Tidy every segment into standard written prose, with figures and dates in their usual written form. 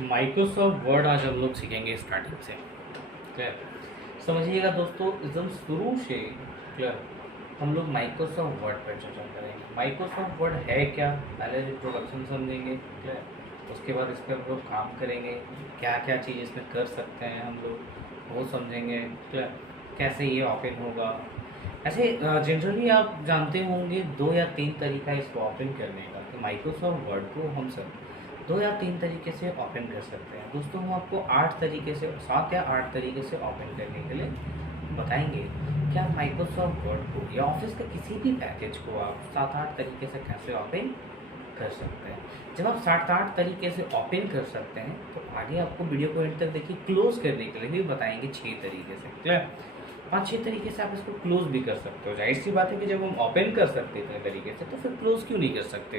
Microsoft word आज हम लोग सीखेंगे स्टार्टिंग से। क्लियर? समझिएगा दोस्तों, एकदम शुरू से। क्लियर? हम लोग माइक्रोसॉफ्ट वर्ड पर चर्चा करेंगे। माइक्रोसॉफ्ट वर्ड है क्या, पहले इंट्रोडक्शन समझेंगे। क्लियर? उसके बाद इस पर हम लोग काम करेंगे, क्या क्या चीज़ इसमें कर सकते हैं हम लोग वो समझेंगे। क्लियर? कैसे ये ओपन होगा। ऐसे जनरली आप जानते होंगे दो या तीन तरीका है इसको ओपन करने का, कि माइक्रोसॉफ्ट वर्ड को हम सब दो या तीन तरीके से ओपन कर सकते हैं। दोस्तों हम आपको 8 तरीके से, 7 या 8 तरीके से ओपन करने के लिए बताएंगे कि आप माइक्रोसॉफ्ट वर्ड को या ऑफिस के किसी भी पैकेज को आप 7-8 तरीके से कैसे ओपन कर सकते हैं। जब आप 7-8 तरीके से ओपन कर सकते हैं तो आगे आपको वीडियो को एंड तक देखिए, क्लोज करने के लिए भी बताएंगे 6 तरीके से। क्लियर? 5-6 तरीके से आप इसको क्लोज भी कर सकते हो। जाहिर सी बात है कि जब हम ओपन कर सकते हैं इतने तरीके से तो फिर क्लोज क्यों नहीं कर सकते।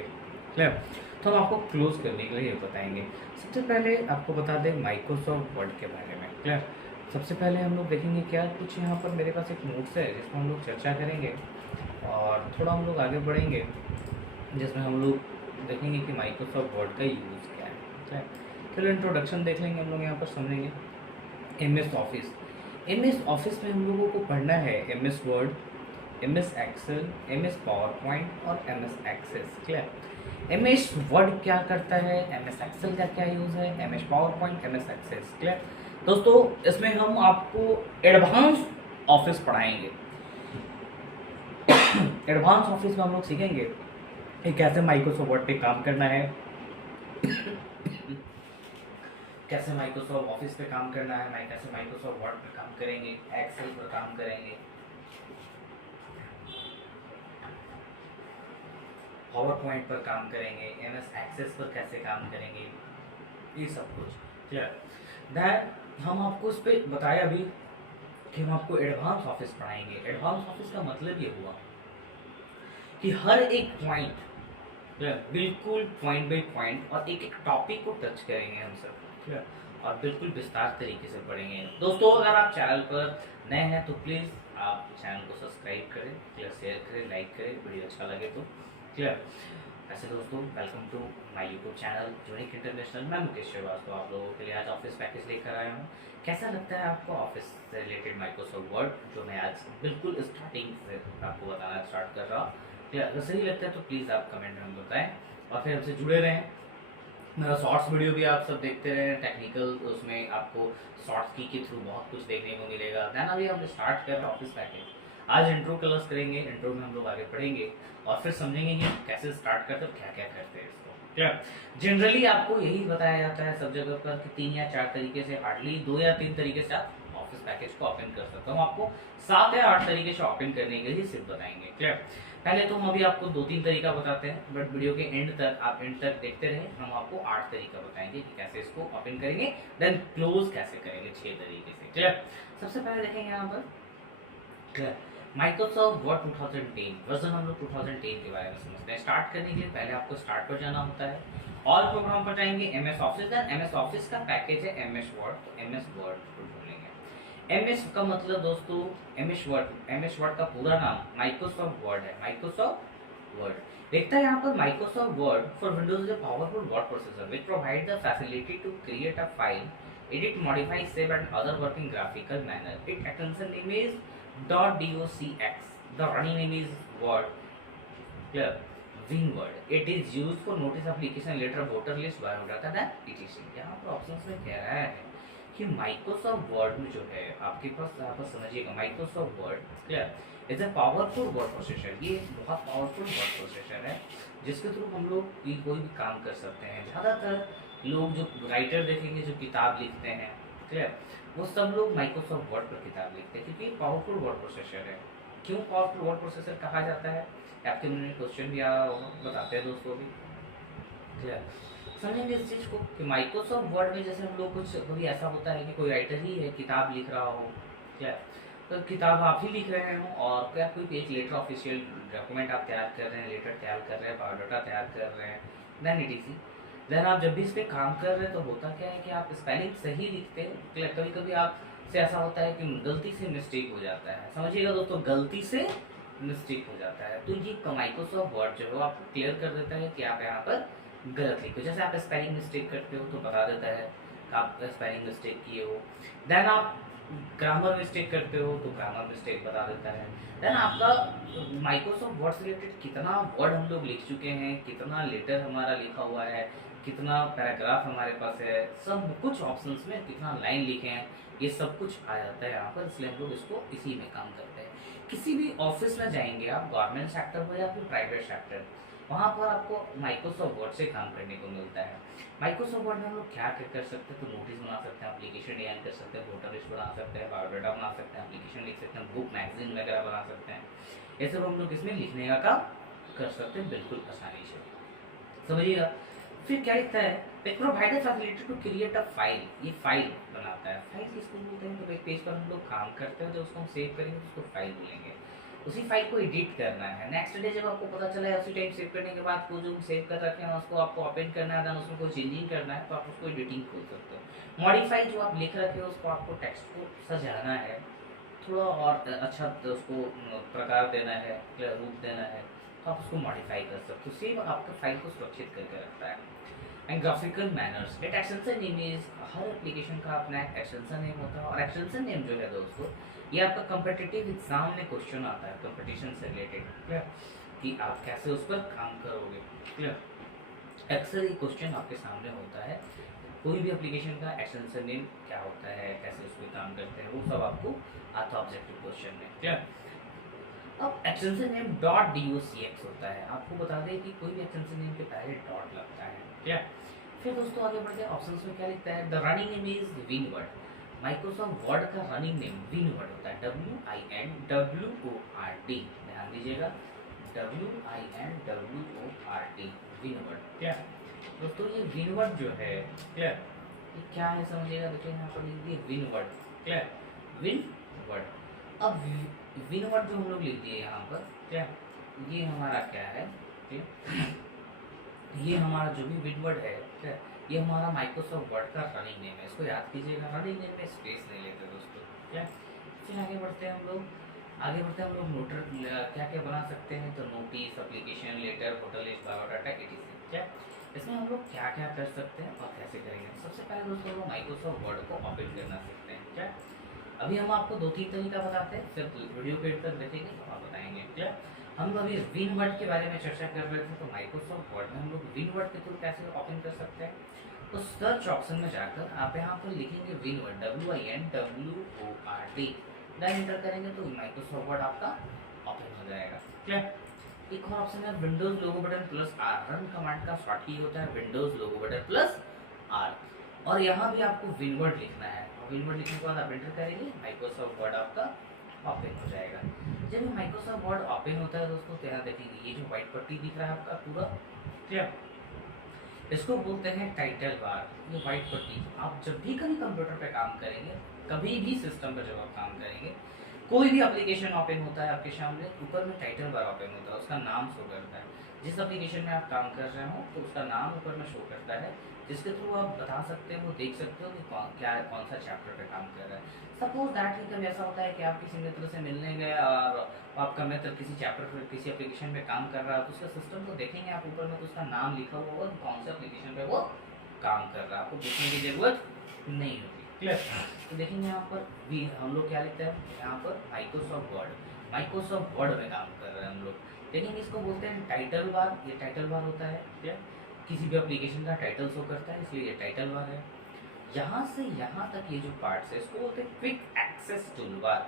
क्लियर? तो हम आपको क्लोज करने के लिए ये बताएंगे। सबसे पहले आपको बता दें माइक्रोसॉफ्ट वर्ड के बारे में। क्लियर? सबसे पहले हम लोग देखेंगे क्या कुछ यहाँ पर मेरे पास एक नोट्स है जिसमें हम लोग चर्चा करेंगे और थोड़ा हम लोग आगे बढ़ेंगे, जिसमें हम लोग देखेंगे कि माइक्रोसॉफ्ट वर्ड का यूज़ क्या है। ठीक है? चलो इंट्रोडक्शन देख लेंगे हम लोग यहाँ पर, समझेंगे। M S Office. M S Office में हम लोगों को पढ़ना है M S Word, M S Excel, M S PowerPoint और M S Access. Clear? M S Word क्या करता है, एम एस एक्सेल का क्या यूज़ है, M S PowerPoint, M S Access. Clear? दोस्तों इसमें हम आपको एडवांस ऑफिस पढ़ाएंगे। एडवांस ऑफिस में हम लोग सीखेंगे कि कैसे माइक्रोसॉफ्ट वर्ड पे काम करना है, कैसे माइक्रोसॉफ्ट ऑफिस पे काम करना है, मैं कैसे माइक्रोसॉफ्ट वर्ड पे काम करेंगे, एक्सेल पर काम करेंगे, पावर पॉइंट पर काम करेंगे, एम एस एक्सेस पर कैसे काम करेंगे, ये सब कुछ। क्लियर? दैट हम आपको इस पर बताया अभी कि हम आपको एडवांस ऑफिस पढ़ाएंगे। एडवांस ऑफिस का मतलब ये हुआ कि हर एक पॉइंट, बिल्कुल पॉइंट बाई पॉइंट और एक एक टॉपिक को टच करेंगे हम सब। क्लियर? और बिल्कुल विस्तार तरीके से पढ़ेंगे। दोस्तों अगर आप चैनल पर नए हैं तो प्लीज़ आप चैनल को सब्सक्राइब करें, क्लियर, शेयर करें, लाइक करें, वीडियो अच्छा लगे तो। क्लियर? ऐसे दोस्तों welcome to my YouTube channel unique international. मैं मुकेश श्रीवास्तव आप लोगों के लिए आज ऑफिस पैकेज लेकर आया हूँ। कैसा लगता है आपको ऑफिस से रिलेटेड माइक्रोसॉफ्ट वर्ड, जो मैं आज बिल्कुल स्टार्टिंग से आपको बताना स्टार्ट कर रहा हूँ। क्लियर? अगर सही लगता है तो प्लीज़ आप कमेंट में बताएं और फिर हमसे जुड़े रहें। मेरा शॉर्ट्स वीडियो भी आप सब देखते रहें, टेक्निकल, उसमें आपको शॉर्ट्स की के थ्रू बहुत कुछ देखने को मिलेगा। देन अभी हम स्टार्ट कर रहे हैं ऑफिस पैकेज। आज इंट्रो क्लास करेंगे, इंट्रो में हम लोग आगे पढ़ेंगे और फिर समझेंगे कि कैसे स्टार्ट करते हैं, क्या क्या करते हैं इसको। क्लियर? जनरली आपको यही बताया जाता है सब जगह पर कि 3 या 4 तरीके से, हार्डली 2 या 3 तरीके से आप ऑफिस पैकेज को ओपन कर सकते हो। हम आपको 7 या 8 तरीके से ओपन करने के लिए सिर्फ बताएंगे। क्लियर? पहले तो हम अभी आपको 2-3 तरीका बताते हैं, बट वीडियो के एंड तक आप एंड तक देखते रहे। हम आपको 8 तरीका बताएंगे कि कैसे इसको ओपन करेंगे, देन क्लोज कैसे करेंगे 6 तरीके से। क्लियर? सबसे पहले देखेंगे यहाँ पर। क्लियर? माइक्रोसॉफ्ट वर्ड 2010 वर्जन, हम लोग 2010 के बारे में समझते हैं। स्टार्ट करने के लिए पहले आपको स्टार्ट पर जाना होता है। ऑल प्रोग्राम पर जाएंगे, M S office, then M S office का पैकेज है एम एस वर्ड, तो एम एस वर्ड को ढूंढेंगे। एम एस का मतलब दोस्तों, एम एस वर्ड का पूरा नाम माइक्रोसॉफ्ट वर्ड है। माइक्रोसॉफ्ट वर्ड देखता है यहाँ पर, Microsoft Word for Windows is a powerful word processor which provide the facility to create a file, edit, modify, save and other work in graphical manner. Its extension name is .docx. The running name is Word. Clear? Wing word. It is used for notice application, letter, voter list, biodata, then etc. यहाँ पर option में कह रहा है कि Microsoft word में जो है आपके पास, यहाँ पर समझिएगा, Microsoft word, clear, is a powerful word processor. ये बहुत पावरफुल वर्ड प्रोसेसर है जिसके थ्रू हम लोग कोई भी काम कर सकते हैं। ज़्यादातर लोग जो राइटर देखेंगे, जो किताब लिखते हैं, क्लियर, वो सब लोग माइक्रोसॉफ्ट वर्ड पर किताब लिखते हैं क्योंकि पावरफुल वर्ड प्रोसेसर है। क्यों पावरफुल वर्ड प्रोसेसर कहा जाता है, आपके मन में क्वेश्चन भी आया होगा, बताते हैं दोस्तों भी। क्लियर? समझेंगे इस चीज़ को कि माइक्रोसॉफ्ट वर्ड में जैसे हम लोग कुछ कभी ऐसा होता है कि कोई राइटर ही है, किताब लिख रहा हो, क्लियर, तो किताब आप ही लिख रहे हो और क्या कोई एक लेटर, ऑफिशियल डॉक्यूमेंट आप तैयार कर रहे हैं, लेटर तैयार कर रहे हैं, बायोडाटा तैयार कर रहे हैं, देन इटीसी। देन आप जब भी इस पर काम कर रहे हैं तो होता क्या है कि आप स्पेलिंग सही लिखते हैं। कभी कभी आप से ऐसा होता है कि गलती से मिस्टेक हो जाता है। समझिएगा दोस्तों, गलती से मिस्टेक हो जाता है तो ये माइक्रोसॉफ्ट वर्ड जो है आपको क्लियर कर देता है कि आप यहाँ पर गलत लिखो। जैसे आप स्पेलिंग मिस्टेक करते हो तो बता देता है कि आप स्पेलिंग मिस्टेक किए हो। देन आप ग्रामर मिस्टेक करते हो तो ग्रामर मिस्टेक बता देता है। देन आपका माइक्रोसॉफ्ट वर्ड से रिलेटेड कितना वर्ड हम लोग लिख चुके हैं, कितना लेटर हमारा लिखा हुआ है, कितना पैराग्राफ हमारे पास है, सब कुछ ऑप्शंस में कितना लाइन लिखे हैं, ये सब कुछ आ जाता है यहाँ पर। इसलिए हम लोग इसको इसी में काम करते हैं। किसी भी ऑफिस में जाएंगे आप, गवर्नमेंट सेक्टर हो या फिर प्राइवेट सेक्टर, वहाँ पर आपको माइक्रोसॉफ्ट वर्ड से काम करने को मिलता है। माइक्रोसॉफ्ट वर्ड में हम लोग क्या क्या कर सकते हैं, तो नोटिस बना सकते हैं, एप्लीकेशन डिजाइन कर सकते हैं, वोटर लिस्ट बना सकते हैं, बायोडाटा बना सकते हैं, एप्लीकेशन लिख सकते हैं, बुक मैगजीन वगैरह बना सकते हैं। ये सब हम लोग इसमें लिखने का काम कर सकते हैं बिल्कुल आसानी से, समझिएगा। फिर क्या लिखता है, it provide the facility to create a file, ये फाइल बनाता है। फाइल किसको बोलते हैं, तो एक पेज पर हम लोग काम करते हैं, तो उसको हम सेव करेंगे तो उसको फाइल बोलेंगे। उसी फाइल को एडिट करना है, नेक्स्ट डे जब आपको पता चला है उसी टाइम सेव करने के बाद को जो सेव कर रखे हैं उसको आपको ओपन करना है, उसमें कोई चेंजिंग करना है तो आप उसको एडिटिंग खोल सकते हो। मॉडिफाई जो आप लिख रखे हो उसको आपको टेक्स्ट को सजाना है, थोड़ा और अच्छा तो उसको प्रकार देना है, रूप देना है, तो आप उसको मॉडिफाई कर सकते हो। सेव आपका फाइल को सुरक्षित करके रखता है। एंड ग्राफिकल मैनर्स, एक extension name is, her application का अपना एक एक्सटेंशन नेम होता है। और एक्सटेंशन नेम जो है दोस्तों, ये आपका कम्पिटिटिव एग्जाम में क्वेश्चन आता है कंपटीशन से रिलेटेड, क्लियर, कि आप कैसे उस पर काम करोगे, क्लियर। अक्सर ये क्वेश्चन आपके सामने होता है, कोई भी एप्लीकेशन का एक्सटेंशन नेम क्या होता है, कैसे उस पर काम करते हैं, वो सब आपको आता ऑब्जेक्टिव क्वेश्चन में, क्लियर। अब एक्सटेंशन नेम .docx होता है, आपको बता दें कि कोई भी एक्सटेंशन नेम के पहले डॉट लगता है, क्लियर। फिर दोस्तों आगे बढ़ते हैं, ऑप्शंस में क्या लिखता है, the running name is windward. Microsoft word का रनिंग नेम विनवर्ड होता है, WINWORD, ध्यान दीजिएगा, WINWORD, विनवर्ड, क्या दोस्तों। ये विनवर्ड जो है, क्लियर, ये क्या है समझिएगा। देखिए यहाँ पर लिख दिए विनवर्ड, क्लियर, विनवर्ड। अब विनवर्ड जो हम लोग लिख दिए यहाँ पर, क्या ये हमारा क्या है, क्लियर, ये हमारा जो भी विनवर्ड है, क्या ये हमारा माइक्रोसॉफ्ट वर्ड का रनिंग नेम है। इसको याद कीजिएगा, रनिंग नेम में स्पेस नहीं लेते दोस्तों, क्या। फिर आगे बढ़ते हैं हम लोग, नोटर क्या क्या बना सकते हैं, तो notice, application, letter, hotel list, biodata, etc, क्या इसमें हम लोग क्या क्या कर सकते हैं और कैसे करेंगे। सबसे पहले दोस्तों हम लोग माइक्रोसॉफ्ट वर्ड को ओपन करना सीखते हैं, क्या। अभी हम आपको 2-3 तरीका बताते हैं, फिर वीडियो पेड तक देखेंगे तो आप बताएंगे, क्या। हम अभी विनवर्ड के बारे में चर्चा कर रहे थे, तो माइक्रोसॉफ्ट वर्ड में हम लोग विनवर्ड के थ्रू कैसे ओपन कर सकते हैं। तो सर्च ऑप्शन में जाकर आप यहाँ पर लिखेंगे विनवर्ड, WINWORD, देन एंटर करेंगे तो माइक्रोसॉफ्ट वर्ड आपका ओपन हो जाएगा, क्या। एक और ऑप्शन है Windows logo button plus R, run command का शॉर्ट की होता है Windows logo button plus R, और यहाँ भी आपको विनवर्ड लिखना है, और विनवर्ड लिखने के बाद आप एंटर करेंगे, माइक्रोसॉफ्ट वर्ड आपका ओपन हो जाएगा। जब माइक्रोसॉफ्ट वर्ड ओपन होता है दोस्तों, तो यहाँ देखेंगे ये जो व्हाइट पट्टी दिख रहा है आपका पूरा, क्या इसको बोलते हैं टाइटल बार। ये व्हाइट पट्टी, आप जब भी कभी कंप्यूटर पे काम करेंगे, कभी भी सिस्टम पर जब आप काम करेंगे, कोई भी एप्लीकेशन ओपन होता है आपके सामने, ऊपर में टाइटल बार ओपन होता है, उसका नाम शो करता है। जिस एप्लीकेशन में आप काम कर रहे हो तो उसका नाम ऊपर में शो करता है, जिसके थ्रू आप बता सकते हो, देख सकते हो कि कौन सा चैप्टर पे काम कर रहा है। सपोज दैट कि कभी ऐसा होता है कि आप किसी मित्र से मिलने गए और आपका मित्र किसी चैप्टर पर किसी एप्लीकेशन में काम कर रहा है, तो उसका सिस्टम को देखेंगे आप ऊपर में, तो उसका नाम लिखा हुआ होगा, कौन से एप्लीकेशन पे वो काम कर रहा है, आपको पूछने की जरूरत नहीं होगी, क्लियर। तो देखेंगे यहाँ पर भी हम लोग क्या लिखते हैं, यहाँ पर माइक्रोसॉफ्ट वर्ड में काम कर रहे हैं हम लोग। लेकिन इसको बोलते हैं टाइटल बार, ये टाइटल बार होता है, क्लियर। किसी भी एप्लीकेशन का टाइटल शो करता है, इसलिए ये टाइटल बार है। यहाँ से यहाँ तक ये जो पार्ट्स है इसको बोलते हैं क्विक एक्सेस टूलबार।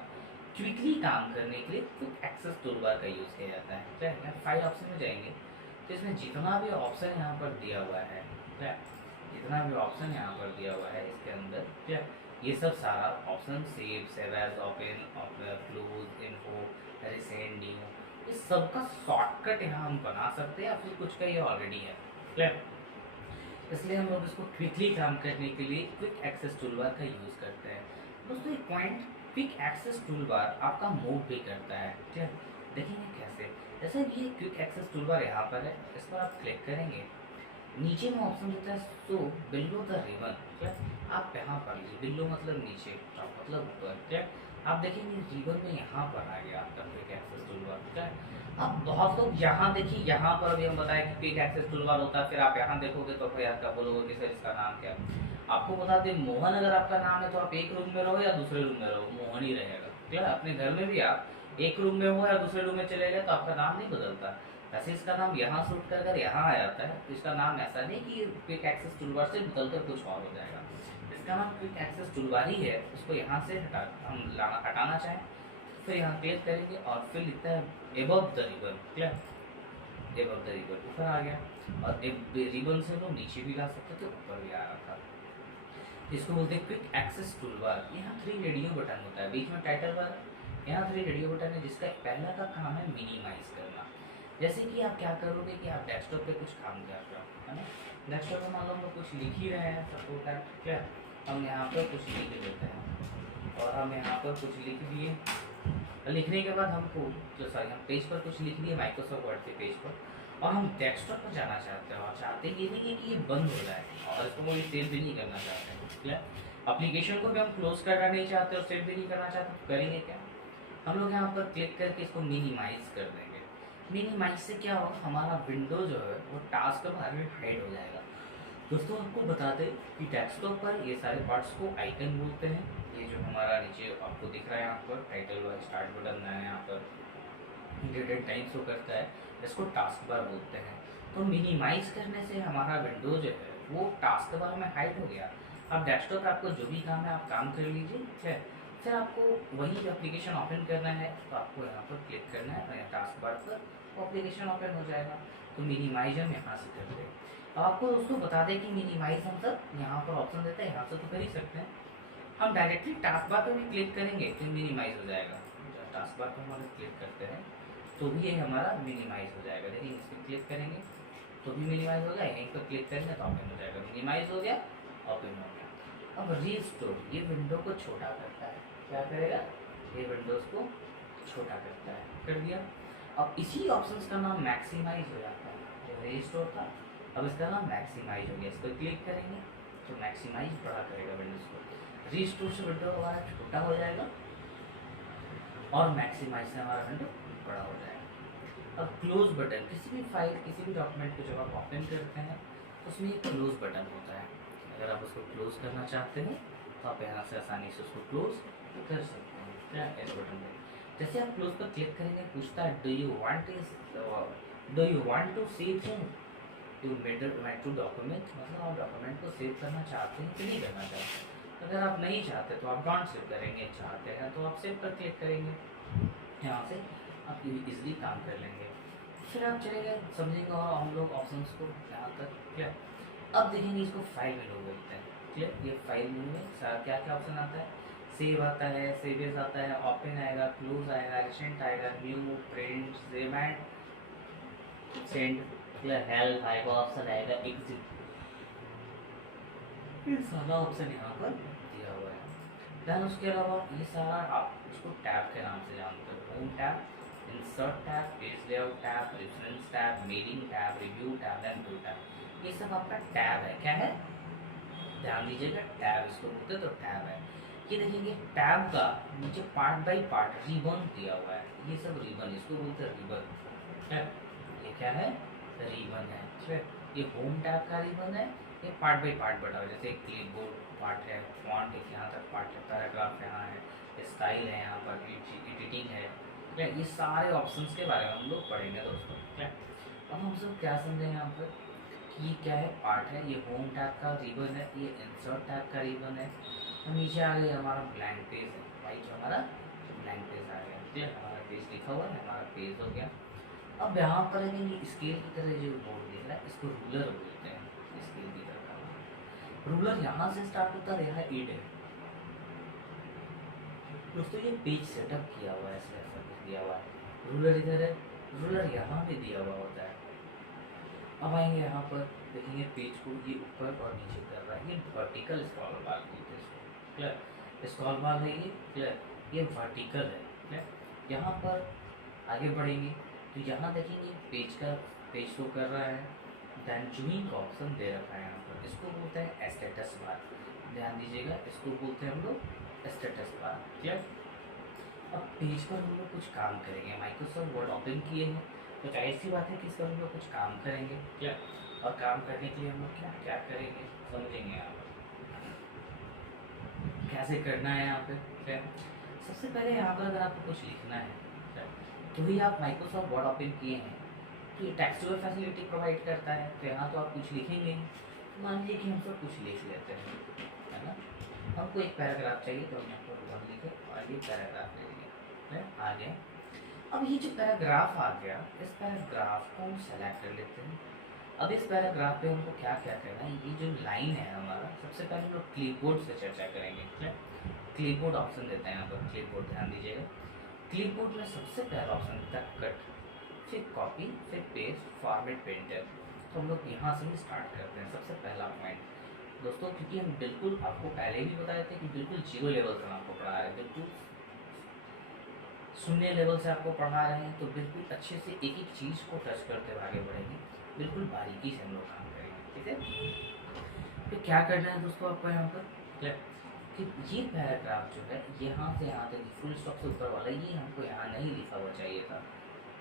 क्विकली काम करने के लिए क्विक एक्सेस टूलबार का यूज़ किया जाता है, क्या है। फाइल ऑप्शन में जाएंगे तो इसमें जितना भी ऑप्शन यहाँ पर दिया हुआ है, क्या जितना भी ऑप्शन यहाँ पर दिया हुआ है इसके अंदर, क्या ये सब सारा option save, save as, open, close, info, recent, new, इस सब का शॉर्टकट यहाँ हम बना सकते हैं, या फिर कुछ का ये ऑलरेडी है, क्लियर। इसलिए हम लोग इसको क्विकली काम करने के लिए क्विक एक्सेस टूलबार का यूज़ करते हैं। दोस्तों एक पॉइंट, क्विक एक्सेस टूलबार आपका मूव भी करता है, ठीक है। देखेंगे कैसे, जैसे ये क्विक एक्सेस टूलबार यहाँ पर है, इस पर आप क्लिक करेंगे, नीचे में ऑप्शन देता है सो बिलो द रिबन, क्या आप यहाँ पर लीजिए, बिलो मतलब नीचे, टॉप मतलब ऊपर, क्या आप देखेंगे रिबन में यहाँ पर आ गया आपका क्विक एक्सेस टूलबार, ठीक है। अब बहुत लोग यहाँ देखिए, यहाँ पर अभी हम बताएं कि क्विक एक्सेस टूलबार होता है, फिर आप यहाँ देखोगे तो फिर आपका बोलोगे कि सर इसका नाम क्या है। आपको बता दें, मोहन अगर आपका नाम है तो आप एक रूम में रहो या दूसरे रूम में रहो, मोहन ही रहेगा, ठीक है। अपने घर में भी आप एक रूम में हो या दूसरे रूम में चले गए तो आपका नाम नहीं बदलता। वैसे इसका नाम यहाँ शूट कर कर यहाँ आ जाता है, तो इसका नाम ऐसा नहीं कि क्विक एक्सेस टूलबार से बदल कर कुछ और हो जाएगा। इसका नाम क्विक एक्सेस टूलबार ही है, उसको यहाँ से हटाना चाहें फिर यहाँ क्लिक करेंगे और फिर लिखता है above the ribbon, clear, above the ribbon ऊपर आ गया। और रिबन से लोग नीचे भी ला सकते थे, ऊपर भी आ रहा था। इसको बोलते हैं क्विक एक्सेस टूलबार। यहाँ 3 रेडियो बटन होता है, बीच में टाइटल बार है, यहाँ 3 रेडियो बटन है, जिसका पहला का काम है मिनिमाइज करना। जैसे कि आप क्या करोगे कि आप डेस्कटॉप पे कुछ काम कर रहे हो, है ना। डेस्कटॉप पे मान लो हम कुछ लिख ही रहे हैं, सपोज दैट, क्या हम यहाँ पर कुछ लिख देते हैं और हम यहाँ पर कुछ लिख दिए। लिखने के बाद हमको जो सॉरी हम पेज पर कुछ लिख दिए माइक्रोसॉफ्ट वर्ड के पेज पर, और हम डेस्कटॉप पर जाना चाहते हैं और चाहते ये नहीं कि ये बंद हो जाए और इसको कोई सेव भी नहीं करना चाहते हैं, क्लियर। एप्लीकेशन को भी हम क्लोज करना नहीं चाहते और सेव भी नहीं करना चाहते, तो करेंगे क्या, हम लोग यहाँ पर क्लिक करके इसको मिनिमाइज कर देंगे। मिनिमाइज से क्या होगा, हमारा विंडो जो है वो टास्क बार में हाइड हो जाएगा। दोस्तों आपको बता दें कि डेस्कटॉप पर ये सारे पार्ट्स को आइकन बोलते हैं। ये जो हमारा नीचे आपको दिख रहा है यहाँ पर टाइटल बार, स्टार्ट बटन है, यहाँ पर डेट एंड टाइम शो करता है, इसको टास्क बार बोलते हैं। तो मिनिमाइज करने से हमारा विंडो जो है वो टास्क बार में हाइड हो गया। अब डेस्कटॉप पर आपको जो भी काम है आप काम कर लीजिए, ठीक है। फिर आपको वही एप्लीकेशन ओपन करना है तो आपको यहाँ पर क्लिक करना है टास्क बार पर, वो एप्लीकेशन ओपन हो जाएगा। तो मिनिमाइज हम यहाँ से कर दें। अब आपको दोस्तों बता दें कि मिनिमाइज हम सब यहाँ पर ऑप्शन देता है, यहाँ से तो कर ही सकते हैं। हम डायरेक्टली टास्क बार पर भी क्लिक करेंगे तो मिनिमाइज हो जाएगा। टास्क बार पर हम अगर क्लिक करते हैं तो भी ये हमारा मिनिमाइज हो जाएगा। देखिए इस पर क्लिक करेंगे तो भी मिनिमाइज हो गया, यहीं पर क्लिक करेंगे तो ओपन हो जाएगा, मिनिमाइज हो गया, ओपन हो गया। अब रीस्टोर ये विंडो को छोटा करता है, क्या करेगा, ये विंडोज को छोटा करता है, कर दिया। अब इसी ऑप्शंस का नाम मैक्सिमाइज हो जाता है। जो रीस्टोर था अब इसका नाम मैक्सिमाइज हो गया, इस पर क्लिक करेंगे तो मैक्सिमाइज बड़ा करेगा विंडोज को। रीस्टोर से विंडो हमारा छोटा हो जाएगा और मैक्सिमाइज से हमारा विंडो बड़ा हो जाएगा। अब क्लोज बटन, किसी भी फाइल किसी भी डॉक्यूमेंट को जब आप ओपन करते हैं तो उसमें एक क्लोज बटन होता है। अगर आप उसको क्लोज करना चाहते हैं तो आप यहाँ से आसानी से उसको क्लोज कर सकते हैं, क्या इस बटन पर। जैसे आप क्लोज पर क्लिक करेंगे पूछता है do you want to save to document, मतलब आप डॉक्यूमेंट को सेव करना चाहते हैं कि नहीं करना चाहते। अगर आप नहीं चाहते तो आप डोंट सेव करेंगे, चाहते हैं तो आप सेव पर क्लिक करेंगे, यहाँ से आप इजीली काम कर लेंगे। फिर आप चले गए समझेंगे और हम लोग ऑप्शंस को यहाँ तक, क्लियर। अब देखेंगे इसको फाइल मेनू बोलते हैं, क्लियर। ये फाइल मेनू में सारा क्या क्या ऑप्शन आता है, सेव आता है, सेव एज आता है, ओपन आएगा, क्लोज आएगा, एक्सटेंड आएगा, new, print, save and send, clear, help आएगा, ऑप्शन आएगा, एग्जिट। ये सारा ऑप्शन यहाँ पर दिया हुआ है। देन उसके अलावा ये सारा आप इसको टैब के नाम से जानते हो, home tab, insert tab, page layout tab, reference tab, mailing tab, review tab and view tab, ये सब आपका टैब है। क्या है, ध्यान दीजिएगा, टैब इसको बोलते तो टैब है। ये देखेंगे टैब का नीचे पार्ट बाय पार्ट रिबन दिया हुआ है, ये सब रिबन, इसको बोलते हैं रिबन है। ये क्या है, रिबन है, ठीक है। ये होम टैब का रिबन है, ये पार्ट बाय पार्ट बटा हुआ है। जैसे क्लिपबोर्ड पार्ट है, फॉन्ट एक यहाँ तक पार्ट है, पैराग्राफ यहाँ है, स्टाइल है, यहाँ पर एडिटिंग है, ठीक है। ये सारे ऑप्शंस के बारे में हम लोग पढ़ेंगे दोस्तों, ठीक है। अब हम सब क्या समझें यहाँ पर कि क्या है, पार्ट है, ये होम टैब का रिबन है, ये इंसर्ट टैब का रिबन है, और नीचे आ गया हमारा ब्लैंक पेज है, भाई जो हमारा ब्लैंक पेज आ गया, ठीक है। हमारा पेज लिखा हुआ है, हमारा पेज हो गया। अब यहाँ पर ये स्केल की तरह जो बोर्ड दिख रहा है इसको रूलर बोलते हैं, स्केल की तरह का रूलर यहाँ से स्टार्ट होता है, यहाँ एड है दोस्तों। ये पेज सेटअप किया हुआ है, ऐसा कुछ दिया हुआ है, रूलर इधर है, रूलर यहाँ भी दिया हुआ होता है। अब आएंगे यहाँ पर देखेंगे पेज को ये ऊपर और नीचे कर रहा है, ये वर्टिकल स्क्रॉल बार बोलते हैं इसको, क्लियर। स्क्रॉल बार है ये, क्लियर, ये वर्टिकल है, क्लियर। यहाँ पर आगे बढ़ेंगे तो यहाँ देखेंगे पेज शो कर रहा है, दैन जूमिंग का ऑप्शन दे रखा है यहाँ पर, इसको बोलते हैं स्टेटस बार। ध्यान दीजिएगा, इसको बोलते हैं हम लोग स्टेटस बार, क्लियर। अब पेज पर हम लोग कुछ काम करेंगे, माइक्रोसॉफ्ट वर्ड ओपन किए हैं तो जाहिर सी बात है कि इस पर हम लोग कुछ काम करेंगे क्या, और काम करने के लिए हम लोग क्या क्या करेंगे समझेंगे आप कैसे करना है यहाँ पे क्या। सबसे पहले यहाँ पर अगर आपको कुछ लिखना है क्या, तो ही आप माइक्रोसॉफ्ट वर्ड ओपन किए हैं तो ये टेक्सचुअल फैसिलिटी प्रोवाइड करता है, तो यहाँ तो आप कुछ लिखेंगे ही। तो मान लीजिए कि हम सब कुछ लिख लेते हैं, है ना। हमको एक पैराग्राफ चाहिए तो हम यहाँ पर वर्ड लिखे और ये पैराग्राफ ले लिए, आ गया। अब ये जो पैराग्राफ आ गया, इस पैराग्राफ को हम सेलेक्ट कर लेते हैं। अब इस पैराग्राफ पे हमको क्या क्या करना है, ये जो लाइन है हमारा, सबसे पहले हम लोग क्लिपबोर्ड से चर्चा करेंगे क्या। क्लिपबोर्ड ऑप्शन देते हैं यहाँ पर, क्लिपबोर्ड ध्यान दीजिएगा। क्लिपबोर्ड में सबसे पहला ऑप्शन होता है कट, फिर कॉपी, फिर पेस्ट, फॉर्मेट, पेंटर। तो हम लोग यहाँ से ही स्टार्ट करते हैं। सबसे पहला पॉइंट दोस्तों, क्योंकि हम बिल्कुल आपको पहले भी बताए थे कि बिल्कुल जीरो लेवल से हम आपको पढ़ा रहे हैं, बिल्कुल शून्य लेवल से आपको पढ़ा रहे हैं, तो बिल्कुल अच्छे से एक एक चीज़ को टच करते हुए आगे बढ़ेंगे, बिल्कुल बारीकी से हम लोग काम करेंगे, ठीक है। तो क्या करना है दोस्तों आपको यहाँ पर क्या, कि ये पैराग्राफ जो है यहाँ से यहाँ तक फुल स्टॉप से ऊपर वाला, ये हमको यहाँ नहीं लिखा हुआ चाहिए था,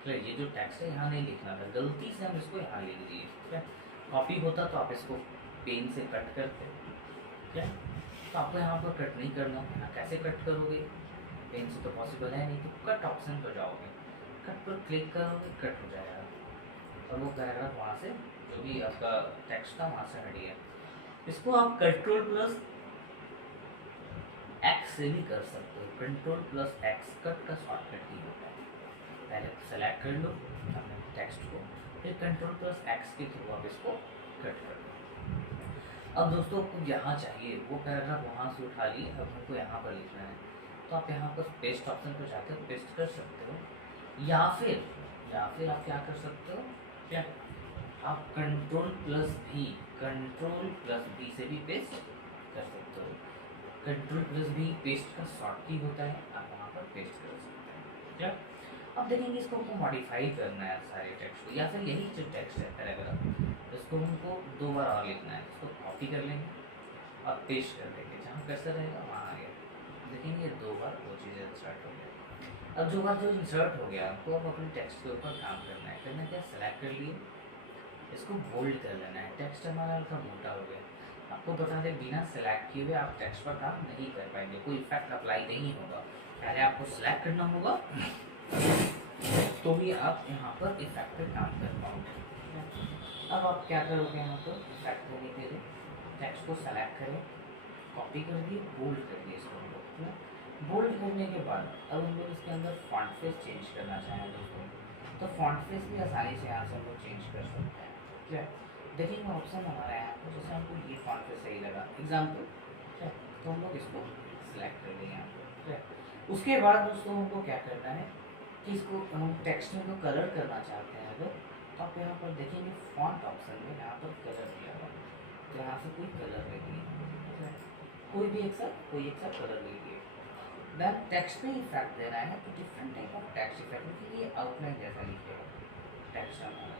ठीक है। ये जो टेक्स्ट है यहाँ नहीं लिखना था, गलती से हम इसको यहाँ लिख दिए, ठीक है। कॉपी होता तो आप इसको पेन से कट करते, ठीक है। तो आपको यहाँ पर कट नहीं करना, यहाँ कैसे कट करोगे, पेन से तो पॉसिबल है नहीं, तो कट ऑप्शन पर जाओगे, कट पर क्लिक करोगे, कट हो जाएगा और वो पैराग्राफ वहाँ से जो भी आपका टेक्स्ट था वहाँ से हट गया। इसको आप कंट्रोल प्लस एक्स से भी कर सकते हो, कंट्रोल प्लस एक्स कट का शॉर्टकट ही होता है। पहले सेलेक्ट कर लो अपने टेक्स्ट को, फिर कंट्रोल प्लस एक्स के थ्रू आप इसको कट कर लो। अब दोस्तों आपको यहाँ चाहिए वो पैराग्राफ वहाँ से उठा लिए, अब हमको यहाँ पर लिखना है, तो आप यहाँ पर पेस्ट ऑप्शन पर जाकर पेस्ट कर सकते हो, या फिर आप क्या कर सकते हो क्या, आप कंट्रोल प्लस भी से भी पेस्ट कर सकते हो। कंट्रोल प्लस भी पेस्ट का शॉर्ट की होता है, आप वहाँ पर पेस्ट कर सकते हैं क्या। अब देखेंगे इसको हमको मॉडिफाई करना है सारे टेक्स्ट को, या फिर यही जो टेक्स्ट है पैराग्राफ, इसको हमको 2 बार और लिखना है, इसको कॉपी कर लेंगे और पेस्ट कर देंगे, जहाँ कर्सर रहेगा वहाँ आ गया। देखेंगे 2 बार वो चीज़ें इंसर्ट हो गया। अब 2 बार जो इंसर्ट हो गया, आपको अब अपने टेक्स्ट के ऊपर काम करना है। करना क्या, सेलेक्ट कर लिए, इसको बोल्ड कर लेना है। टेक्स्ट हमारा हल्का मोटा हो गया, आपको बता दें बिना सेलेक्ट किए हुए आप टेक्स्ट पर काम नहीं कर पाएंगे, कोई इफेक्ट अप्लाई नहीं होगा। पहले आपको सेलेक्ट करना होगा तो भी आप यहाँ पर इफेक्ट पे काम कर पाओगे। अब आप क्या करोगे, यहाँ पर इफेक्ट होने के लिए टेक्स्ट को सेलेक्ट करें, कॉपी कर दिए, बोल्ड कर दिए इसको हम लोग। बोल्ड करने के बाद अब हम लोग इसके अंदर फॉन्ट फेस चेंज करना चाहें दोस्तों, तो फॉन्ट फेस भी आसानी से यहाँ से हम लोग चेंज कर सकते हैं, ठीक है। देखेंगे ऑप्शन हमारा यहाँ पर, जैसे हमको ये फॉन्ट फेस सही लगा एग्जाम्पल, ठीक है, तो हम लोग इसको सिलेक्ट कर देंगे यहाँ पर, ठीक है। उसके बाद दोस्तों हमको क्या करना है कि इसको हम टेक्स्ट में को कलर करना चाहते हैं अगर, तो आप यहाँ पर देखेंगे फॉन्ट ऑप्शन में यहाँ पर कलर दिया हुआ, तो यहाँ से कोई कलर लेंगे, कोई एक सा कलर लीजिए। देन टेक्स्ट में इफेक्ट देना है, तो different type of text effect, क्योंकि ये आउटलाइन जैसा लिखेगा टेक्स्ट हमारा।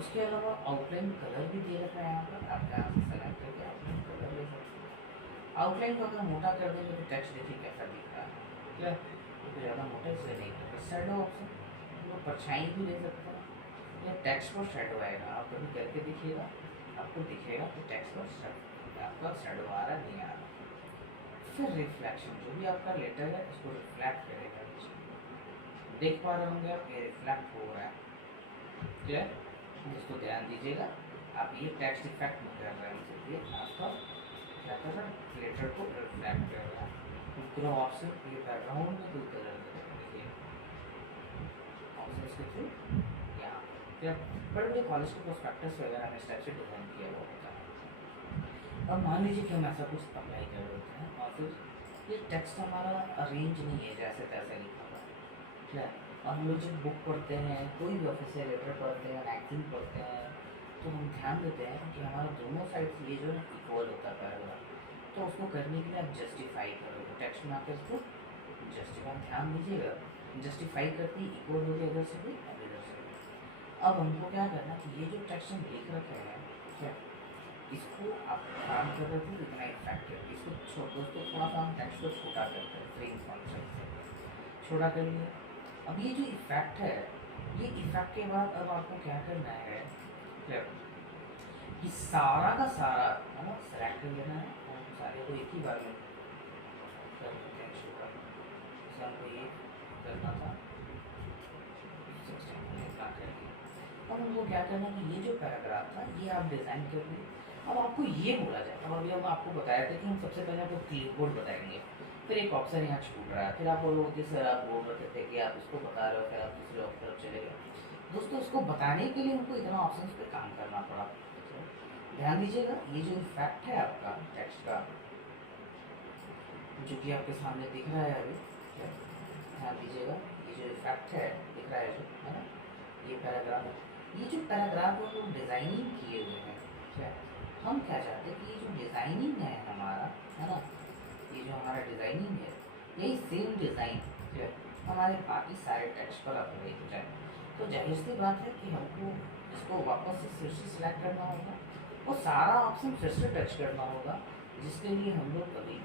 उसके अलावा आउटलाइन कलर भी दे रखा है यहाँ पर, आप यहाँ से सेलेक्ट करके आउटलाइन कलर ले सकते हैं। आउटलाइन को अगर मोटा कर देंगे तो टेक्स्ट देखिए कैसा दिख रहा है, क्या तो ज़्यादा मोटा इसलिए नहीं करते। शैडो ऑप्शन तो परछाई भी ले सकते हैं, या टेक्स्ट पर शैडो आएगा, आप कभी करके देखिएगा, आपको दिखेगा कि टेक्स्ट पर आपका शैडो आ रहा नहीं आ रहा। फिर रिफ्लेक्शन, जो भी आपका लेटर है उसको रिफ्लेक्ट करेगा, देख पा रहे होंगे आप, ये रिफ्लेक्ट हो रहा है, ठीक है। इसको ध्यान दीजिएगा, आप ये टेक्स्ट इफेक्ट में कर रहे हैं, ये आपका क्या कर रहा है, लेटर को रिफ्लेक्ट कर रहा है। पूरा ऑप्शन ये बैकग्राउंड में कोई कलर देखिए ऑप्शन के थ्रू यहाँ, ठीक है। बड़े बड़े कॉलेज के प्रोस्पेक्टस वगैरह में इस टाइप से डिज़ाइन किया हुआ होता है। अब मान लीजिए कि हम ऐसा कुछ अप्लाई कर देते हैं और फिर ये टेक्स्ट हमारा अरेंज नहीं है जैसे तैसे लिखा हुआ है, ठीक है। और हम लोग जब बुक पढ़ते हैं, कोई भी ऑफिशियल लेटर पढ़ते हैं, मैगजीन पढ़ते हैं, तो हम ध्यान देते हैं कि हमारा दोनों साइड से ये जो है इक्वल होता है पैराग्राफ, तो उसको करने के लिए आप जस्टिफाई करोगे, टेक्स्ट में आकर इसको जस्टिफाई, ध्यान दीजिएगा, जस्टिफाई करती इक्वल हो गया इधर से भी और इधर से भी। अब हमको क्या करना कि ये जो टेक्स्ट हम लिख रखे हैं, ठीक है, इसको आप काम कर रहे थे इतना इफेक्टिव, इसको दोस्तों थोड़ा सा हम टेक्स्ट को छोटा करते हैं, फ्रेम फंक्शन से छोटा कर लिए। अब ये जो इफेक्ट है, ये इफेक्ट के बाद अब आपको क्या करना है, कि सारा का सारा है ना सेलेक्ट कर लेना है और सारे को एक ही बार में कर देते हैं छोटा। जैसे हमको ये करना था, अब हमको क्या करना है कि ये जो पैराग्राफ था ये आप डिज़ाइन कर लिए। अब आपको ये बोला जाए, अब अभी हम आपको बताया था कि हम सबसे पहले आपको क्लिपबोर्ड बताएंगे, फिर एक ऑप्शन यहाँ छूट रहा है, फिर आप बोलोगे कि सर आप बोल रहे थे कि आप इसको बता रहे हो, फिर आप दूसरे ऑप्शन तरफ चले गए। दोस्तों उसको बताने के लिए हमको इतना ऑप्शन पे काम करना पड़ा। ध्यान दीजिएगा, ये जो इफेक्ट है आपका टेक्स्ट का, जो कि आपके सामने दिख रहा है अभी, ध्यान दीजिएगा, ये जो इफेक्ट है दिख रहा है जो है ना, ये पैराग्राफ, ये जो पैराग्राफ को लोग डिज़ाइनिंग किए हुए हैं, क्या हम क्या चाहते हैं कि ये जो डिज़ाइनिंग है हमारा, है ना, ये जो हमारा डिज़ाइनिंग है, यही सेम डिज़ाइन जो हमारे बाकी सारे टेक्स्ट पर अप्लाई हो जाए। तो जाहिर सी बात है कि हमको इसको वापस से फिर से सिलेक्ट करना होगा और सारा ऑप्शन फिर से टच करना होगा, जिसके लिए हम लोग कभी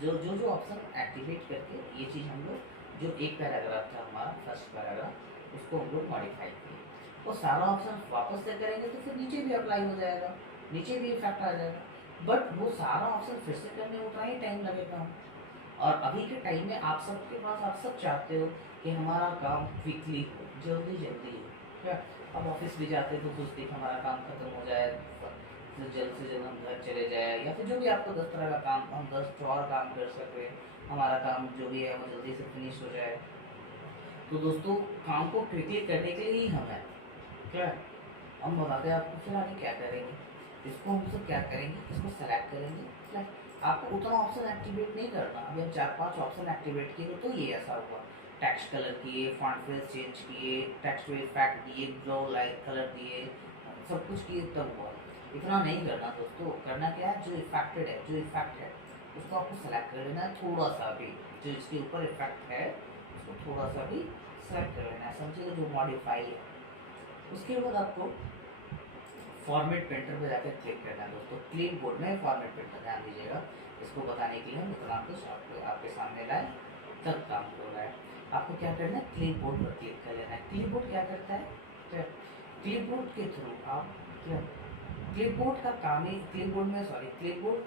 जो जो जो ऑप्शन एक्टिवेट करके ये चीज़ हम लोग जो एक पैराग्राफ था हमारा फर्स्ट पैराग्राफ, उसको हम लोग मॉडिफाई किए और सारा ऑप्शन वापस से करेंगे तो फिर नीचे भी अप्लाई हो जाएगा, नीचे भी इफेक्ट आ जाएगा। बट वो सारा ऑप्शन फिर से करने में उतना ही टाइम लगेगा। और अभी के टाइम में आप सबके पास, आप सब चाहते हो कि हमारा काम क्विकली हो, जल्दी जल्दी हो, क्या अब ऑफिस भी जाते हो तो सोचते कि हमारा काम खत्म हो जाए, तो जल्द से जल्द हम घर चले जाए, या फिर जो भी आपको 10 तरह का काम, हम 10 और काम कर सकें, हमारा काम जो भी है वो जल्दी से फिनिश हो जाए। तो दोस्तों काम को क्विकली करने के लिए ही हम हैं, क्या हम बताते हैं आपको फिर आगे क्या करेंगे। इसको हम सब क्या करेंगे, इसको सेलेक्ट करेंगे, क्या आपको उतना ऑप्शन एक्टिवेट नहीं करना। अभी हम 4-5 ऑप्शन एक्टिवेट किए तो ये ऐसा हुआ, टेक्स्ट कलर किए, फॉन्ट फेस चेंज किए, टेक्स्ट में इफेक्ट दिए, ब्रो लाइट कलर दिए, सब कुछ किए तब हुआ। इतना नहीं करना दोस्तों, करना क्या है, जो इफेक्टेड है, जो इफेक्ट है उसको आपको सेलेक्ट कर लेना है, थोड़ा सा भी जो इसके ऊपर इफेक्ट है उसको थोड़ा सा भी सेलेक्ट कर लेना है, समझिएगा, जो मॉडिफाई है। उसके बाद आपको फॉर्मेट पेंटर पे जाकर क्लिक करना है दोस्तों, क्लीन बोर्ड में फॉर्मेट पेंटर, ध्यान दीजिएगा, इसको बताने के लिए हम इतना कुछ आपके सामने लाए तब काम हो रहा है। आपको क्या करना है, क्लीन बोर्ड पर क्लिक कर लेना है। क्लीन बोर्ड क्या करता है, क्लिप बोर्ड के थ्रू आप क्या, क्लिप बोर्ड का काम ही, क्लिप बोर्ड में सॉरी क्लिप बोर्ड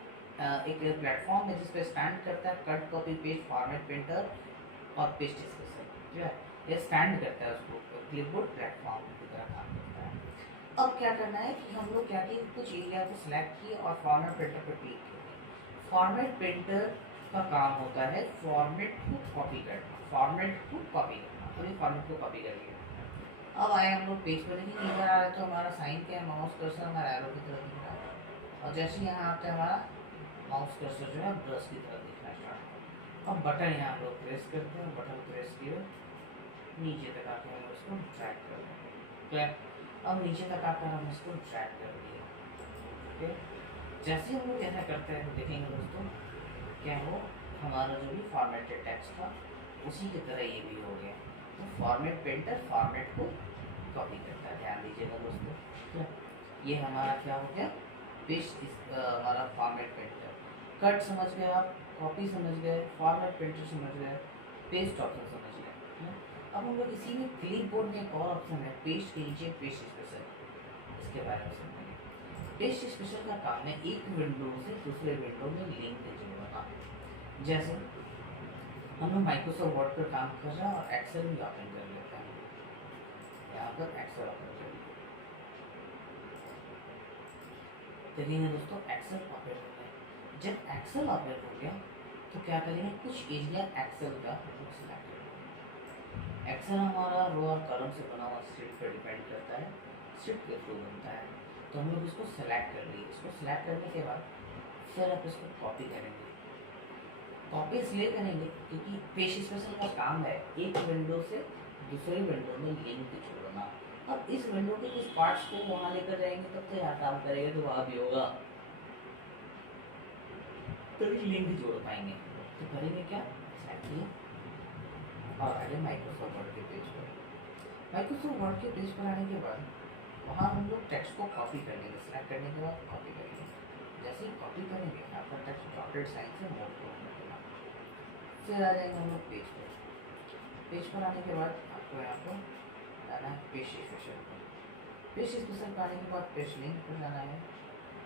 एक प्लेटफॉर्म है जिस पे स्टैंड करता है cut copy paste format painter और पेस्ट स्पेशल, जो है ये स्टैंड करता है उसको, क्लिप बोर्ड प्लेटफॉर्म की तरह काम करता है। अब क्या करना है कि हम लोग क्या किए, कुछ एरिया को सिलेक्ट किए और फॉर्मेट पेंटर पर क्लिक किए। फॉर्मेट पेंटर का काम होता है फॉर्मेट को कॉपी करना, फॉर्मेट को कॉपी करना, तो ये फॉर्मेट को कॉपी कर लिया। अब आए हम लोग पेज पर, देखिए इधर आ रहे तो हमारा साइन क्या है, माउस कर्सर हमारा एरो की तरफ दिख रहा है, और जैसे ही यहाँ आते हैं हमारा माउस कर्सर जो है ब्रश की तरफ दिखना स्टार्ट। अब बटन यहाँ हम लोग प्रेस करते हैं, बटन प्रेस किए नीचे तक आके हम इसको ड्रैग कर देंगे, क्या अब नीचे तक आकर हम इसको ड्रैग कर दिए, ओके। जैसे हम लोग ऐसा करते हैं देखेंगे दोस्तों क्या हो, हमारा जो भी फॉर्मेटेड टेक्स्ट था उसी की तरह ये भी हो गया। तो फॉर्मेट पेंटर फॉर्मेट को कॉपी करता है, ध्यान दीजिएगा दोस्तों, ये हमारा क्या हो गया, पेस्ट हमारा फॉर्मेट पेंटर। कट समझ गए आप, कॉपी समझ गए, फॉर्मेट पेंटर समझ गए, पेस्ट ऑप्शन समझ गए। अब हम लोग इसी में क्लिप बोर्ड में एक और ऑप्शन है पेस्ट के नीचे पेस्ट स्पेशल, इसके बारे में समझेंगे। पेस्ट स्पेशल का काम है एक विंडो से दूसरे विंडो में लिंक जोड़ना। जैसे हम लोग माइक्रोसॉफ्ट वर्ड पर काम कर रहे हैं और एक्सेल भी ओपन कर लेते हैं, यहाँ पर एक्सेल ओपन कर लिया, देखिए दोस्तों एक्सेल ओपन हो गया। जब एक्सेल ओपन हो गया तो क्या करेंगे, कुछ एरिया एक्सेल का सिलेक्ट करेंगे। एक्सेल हमारा रो और कॉलम से बना हुआ शीट पर डिपेंड करता है, शीट के थ्रू बनता है, तो हम लोग इसको सेलेक्ट कर लिए। इसको सेलेक्ट करने के बाद फिर आप इसको कॉपी करेंगे, कॉपी इसलिए करेंगे क्योंकि पेस्ट स्पेशल का काम है एक विंडो से दूसरे विंडो में लिंक जोड़ना। अब इस विंडो के कुछ पार्ट्स को वहाँ लेकर जाएंगे तब तो यहाँ काम करेंगे तो वहाँ भी होगा, तभी लिंक जोड़ पाएंगे। तो करेंगे क्या, सेलेक्ट किया और आगे माइक्रोसॉफ्ट वर्ड के पेज पर। माइक्रोसॉफ्ट वर्ड के पेज पर आने के बाद वहाँ हम लोग टेक्स्ट को कॉपी कर लेंगे, सेलेक्ट करने के बाद कॉपी करेंगे। जैसे ही कॉपी करेंगे आपका टेक्स्ट डॉटेड साइन से मोड को होगा। फिर आ जाएंगे हम लोग पेज पर। पेज पर आने के बाद आपको यहाँ पर जाना है पेज स्पेशल पर। पेज स्पेशल पर आने के बाद पेज लिंक पर जाना है,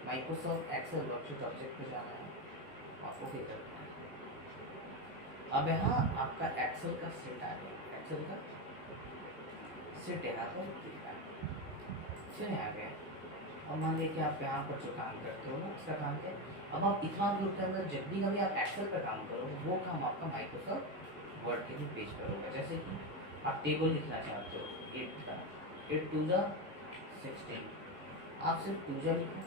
माइक्रोसॉफ्ट एक्सेल वर्कशीट ऑब्जेक्ट पर जाना है, आपको ओके करना है। अब यहाँ आपका एक्सेल का सेट आ गया, एक्सेल का सेट यहाँ पर दिखा है। फिर यहाँ गया, अब मान लीजिए कि आप यहाँ पर जो काम करते हो ना उसका काम क्या, अब आप इतना ग्रुप के अंदर जब भी कभी आप एक्सेल पर काम करो वो काम आपका माइक्रोसॉफ्ट वर्ड के भी पेज पर होगा। जैसे कि आप टेबल लिखना चाहते हो 8 का, 8 2 जा 16, आप सिर्फ 2 जा लिखो।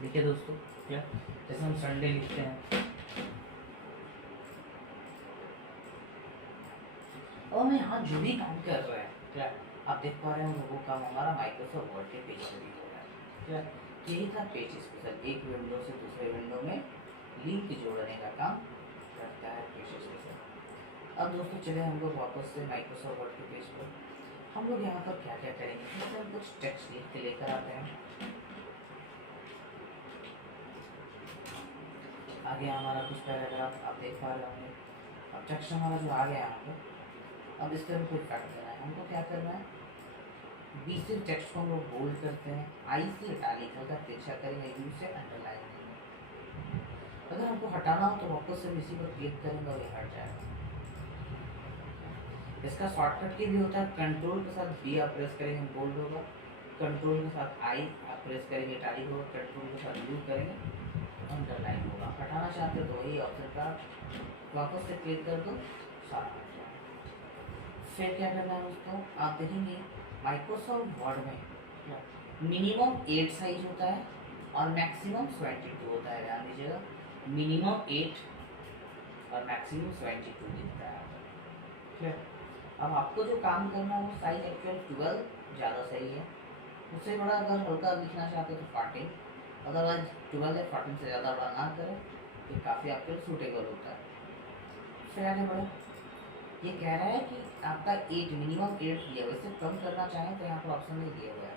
देखिए दोस्तों क्या, जैसे हम संडे लिखते हैं और मैं यहाँ जो भी काम कर रहे हैं क्या आप देख पा रहे हो, वो काम हमारा माइक्रोसॉफ्ट वर्ड के पेज पर भी हो रहा है। क्या यही था पेज स्पेशल, एक विंडो से दूसरे विंडो में लिंक जोड़ने का काम करता है पेज स्पेशल। अब दोस्तों चले हम लोग वापस से माइक्रोसॉफ्ट वर्ड के पेज पर। हम लोग यहाँ पर क्या क्या करेंगे, जैसे हम कुछ टेक्स्ट लिख के लेकर आते हैं। आगे हमारा कुछ पैराग्राफ आप देख पा रहे होंगे। अब टेक्स्ट हमारा जो आ गया यहाँ पर, अब इस पर हमको काट देना है। हमको क्या करना है, बी से टेक्स्ट को हम लोग बोल्ड करते हैं, आई से इटैलिक का तिरछा करेंगे, यू से अंडरलाइन करेंगे। अगर हमको हटाना हो तो वापस से इसी पर क्लिक करेंगे और ये हट जाएगा। इसका शॉर्टकट की भी होता है, कंट्रोल के साथ बी आप प्रेस करेंगे बोल्ड होगा, कंट्रोल के साथ आई आप प्रेस करेंगे इटैलिक होगा, कंट्रोल के साथ यू करेंगे अंडरलाइन होगा। हटाना चाहते हो तो वही ऑप्शन का वापस से क्लिक कर दो, सारा हट जाएगा। फिर क्या करना है दोस्तों, आप देखेंगे माइक्रोसॉफ्ट वर्ड में मिनिमम 8 साइज होता है और मैक्सिमम 22 होता है। ध्यान दीजिएगा, मिनिमम 8 और मैक्सिमम 22 दिखता है। ठीक, अब आपको जो काम करना है वो साइज एक्चुअल 12 ज़्यादा सही है। उससे बड़ा अगर हल्का लिखना चाहते हो तो 14, अदरवाइज 12 या 14 से ज़्यादा बड़ा ना करें तो काफ़ी आपके लिए सूटेबल होता है। फिर आगे बढ़े, ये कह रहा है कि आपका 8 मिनिमम 8 दिया हुआ, इससे कम करना चाहें तो यहाँ पर ऑप्शन नहीं दिया हुआ है।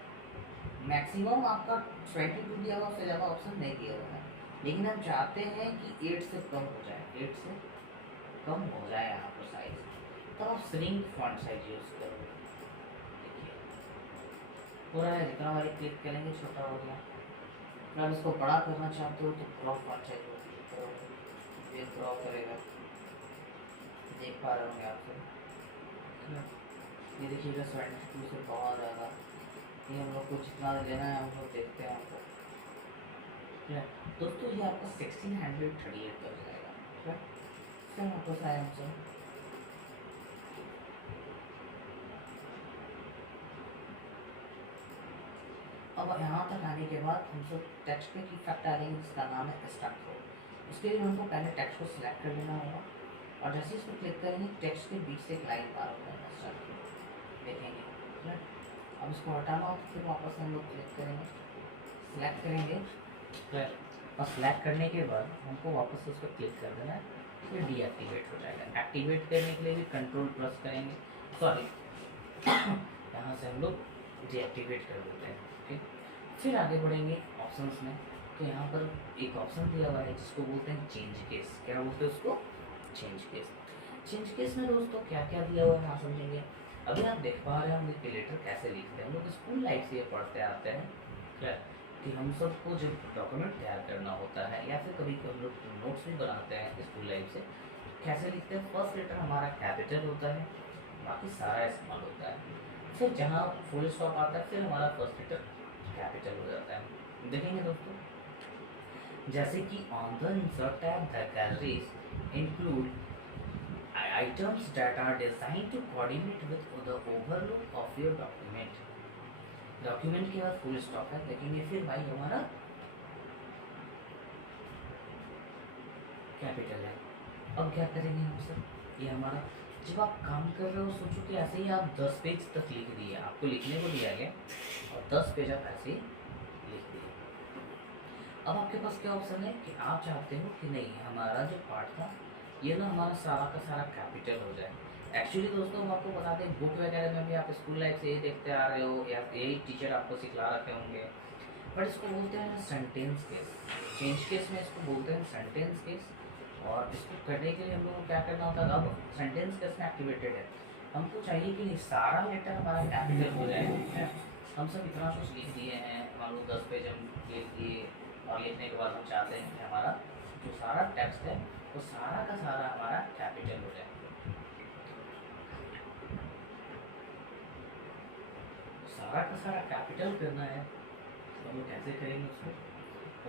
मैक्सिमम आपका 22 दिया हुआ, उससे ज़्यादा ऑप्शन नहीं दिया हुआ है। लेकिन हम चाहते हैं कि 8 से कम हो जाए, 8 से कम हो जाए यहाँ पर साइज, तो आप श्रिंक फॉन्ट साइज यूज़ करोगे। देखिए पूरा है, जितना बारी क्लिक करेंगे छोटा हो गया। अगर इसको बड़ा करना चाहते हो तो क्रॉप फॉन्ट साइज करोगे, ये क्रॉप करेगा, देख पा रहे होंगे आप सब। ये देखिएगा 72 से बहुत ज़्यादा, ये हम लोग को जितना लेना है हम लोग देखते हैं हमको। ठीक है दोस्तों, ये आपका 1638 कर जाएगा। ठीक है, फिर वापस आए हम सब। अब यहाँ तक आने के बाद हम सब टेक्स्ट पे की इफेक्ट आ रही है जिसका नाम है स्टक हो। उसके लिए हमको पहले टेक्स्ट को सिलेक्ट कर लेना होगा और जैसे इस पर क्लिक करेंगे टेक्स्ट के बीच से एक लाइन पार हो जाएगा, स्टक देखेंगे। ठीक है, अब इसको हटाना हो तो फिर वापस हम लोग क्लिक करेंगे, सिलेक्ट करेंगे। और सिलेक्ट करने के बाद हमको वापस उस पर क्लिक कर देना है, फिर डीएक्टिवेट हो जाएगा। एक्टिवेट करने के लिए भी कंट्रोल प्रेस करेंगे, सॉरी यहाँ से हम लोग डीएक्टिवेट कर देते हैं। ठीक, फिर आगे बढ़ेंगे ऑप्शंस में, तो यहाँ पर एक ऑप्शन दिया हुआ है जिसको बोलते हैं चेंज केस। क्या बोलते हैं उसको? Change case. चेंज केस में दोस्तों क्या क्या दिया हुआ है यहाँ समझेंगे। अभी आप देख पा रहे हैं हम लोग लेटर कैसे लिखते हैं, हम लोग स्कूल लाइफ से ये पढ़ते आते हैं क्या, कि हम सबको जब डॉक्यूमेंट तैयार करना होता है या फिर कभी हम लोग नोट्स भी बनाते हैं स्कूल लाइफ से, कैसे लिखते हैं। फर्स्ट लेटर हमारा कैपिटल होता है, बाकी सारा स्मॉल होता है। फिर जहाँ फुल स्टॉप आता है फिर हमारा फर्स्ट लेटर कैपिटल हो जाता है। देखेंगे दोस्तों, जैसे कि on the insert tab the galleries include items that are designed to coordinate with the overlook of your document. Document के बाद फुल स्टॉप है, देखेंगे फिर भाई हमारा कैपिटल है। अब क्या करेंगे हम सब, ये हमारा जब आप काम कर रहे हो सोचो कि ऐसे ही आप 10 पेज तक लिख दिए, आपको लिखने को दिया गया और 10 पेज आप ऐसे ही लिख दिए। अब आपके पास क्या ऑप्शन है कि आप चाहते हो कि नहीं हमारा जो पार्ट था ये ना हमारा सारा का सारा कैपिटल हो जाए। एक्चुअली दोस्तों हम आपको बता दें, बुक वगैरह में भी आप स्कूल लाइफ से यही देखते आ रहे हो या यही टीचर आपको सिखला रखे होंगे, बट इसको बोलते हैं सेंटेंस केस। चेंज केस में इसको बोलते हैं सेंटेंस केस। और इसको करने के लिए हम लोग को क्या करना होता है, अब सेंटेंस केस में एक्टिवेटेड है, हमको चाहिए कि सारा लेटर हमारा कैपिटल हो जाए, ठीक है। हम सब इतना कुछ लिख दिए हैं, मान लो 10 पेज हम लिख दिए, और लिखने के बाद हम चाहते हैं कि हमारा जो सारा टेक्स्ट है वो सारा का सारा हमारा कैपिटल हो जाए। सारा का सारा कैपिटल करना है तो हम लोग कैसे करेंगे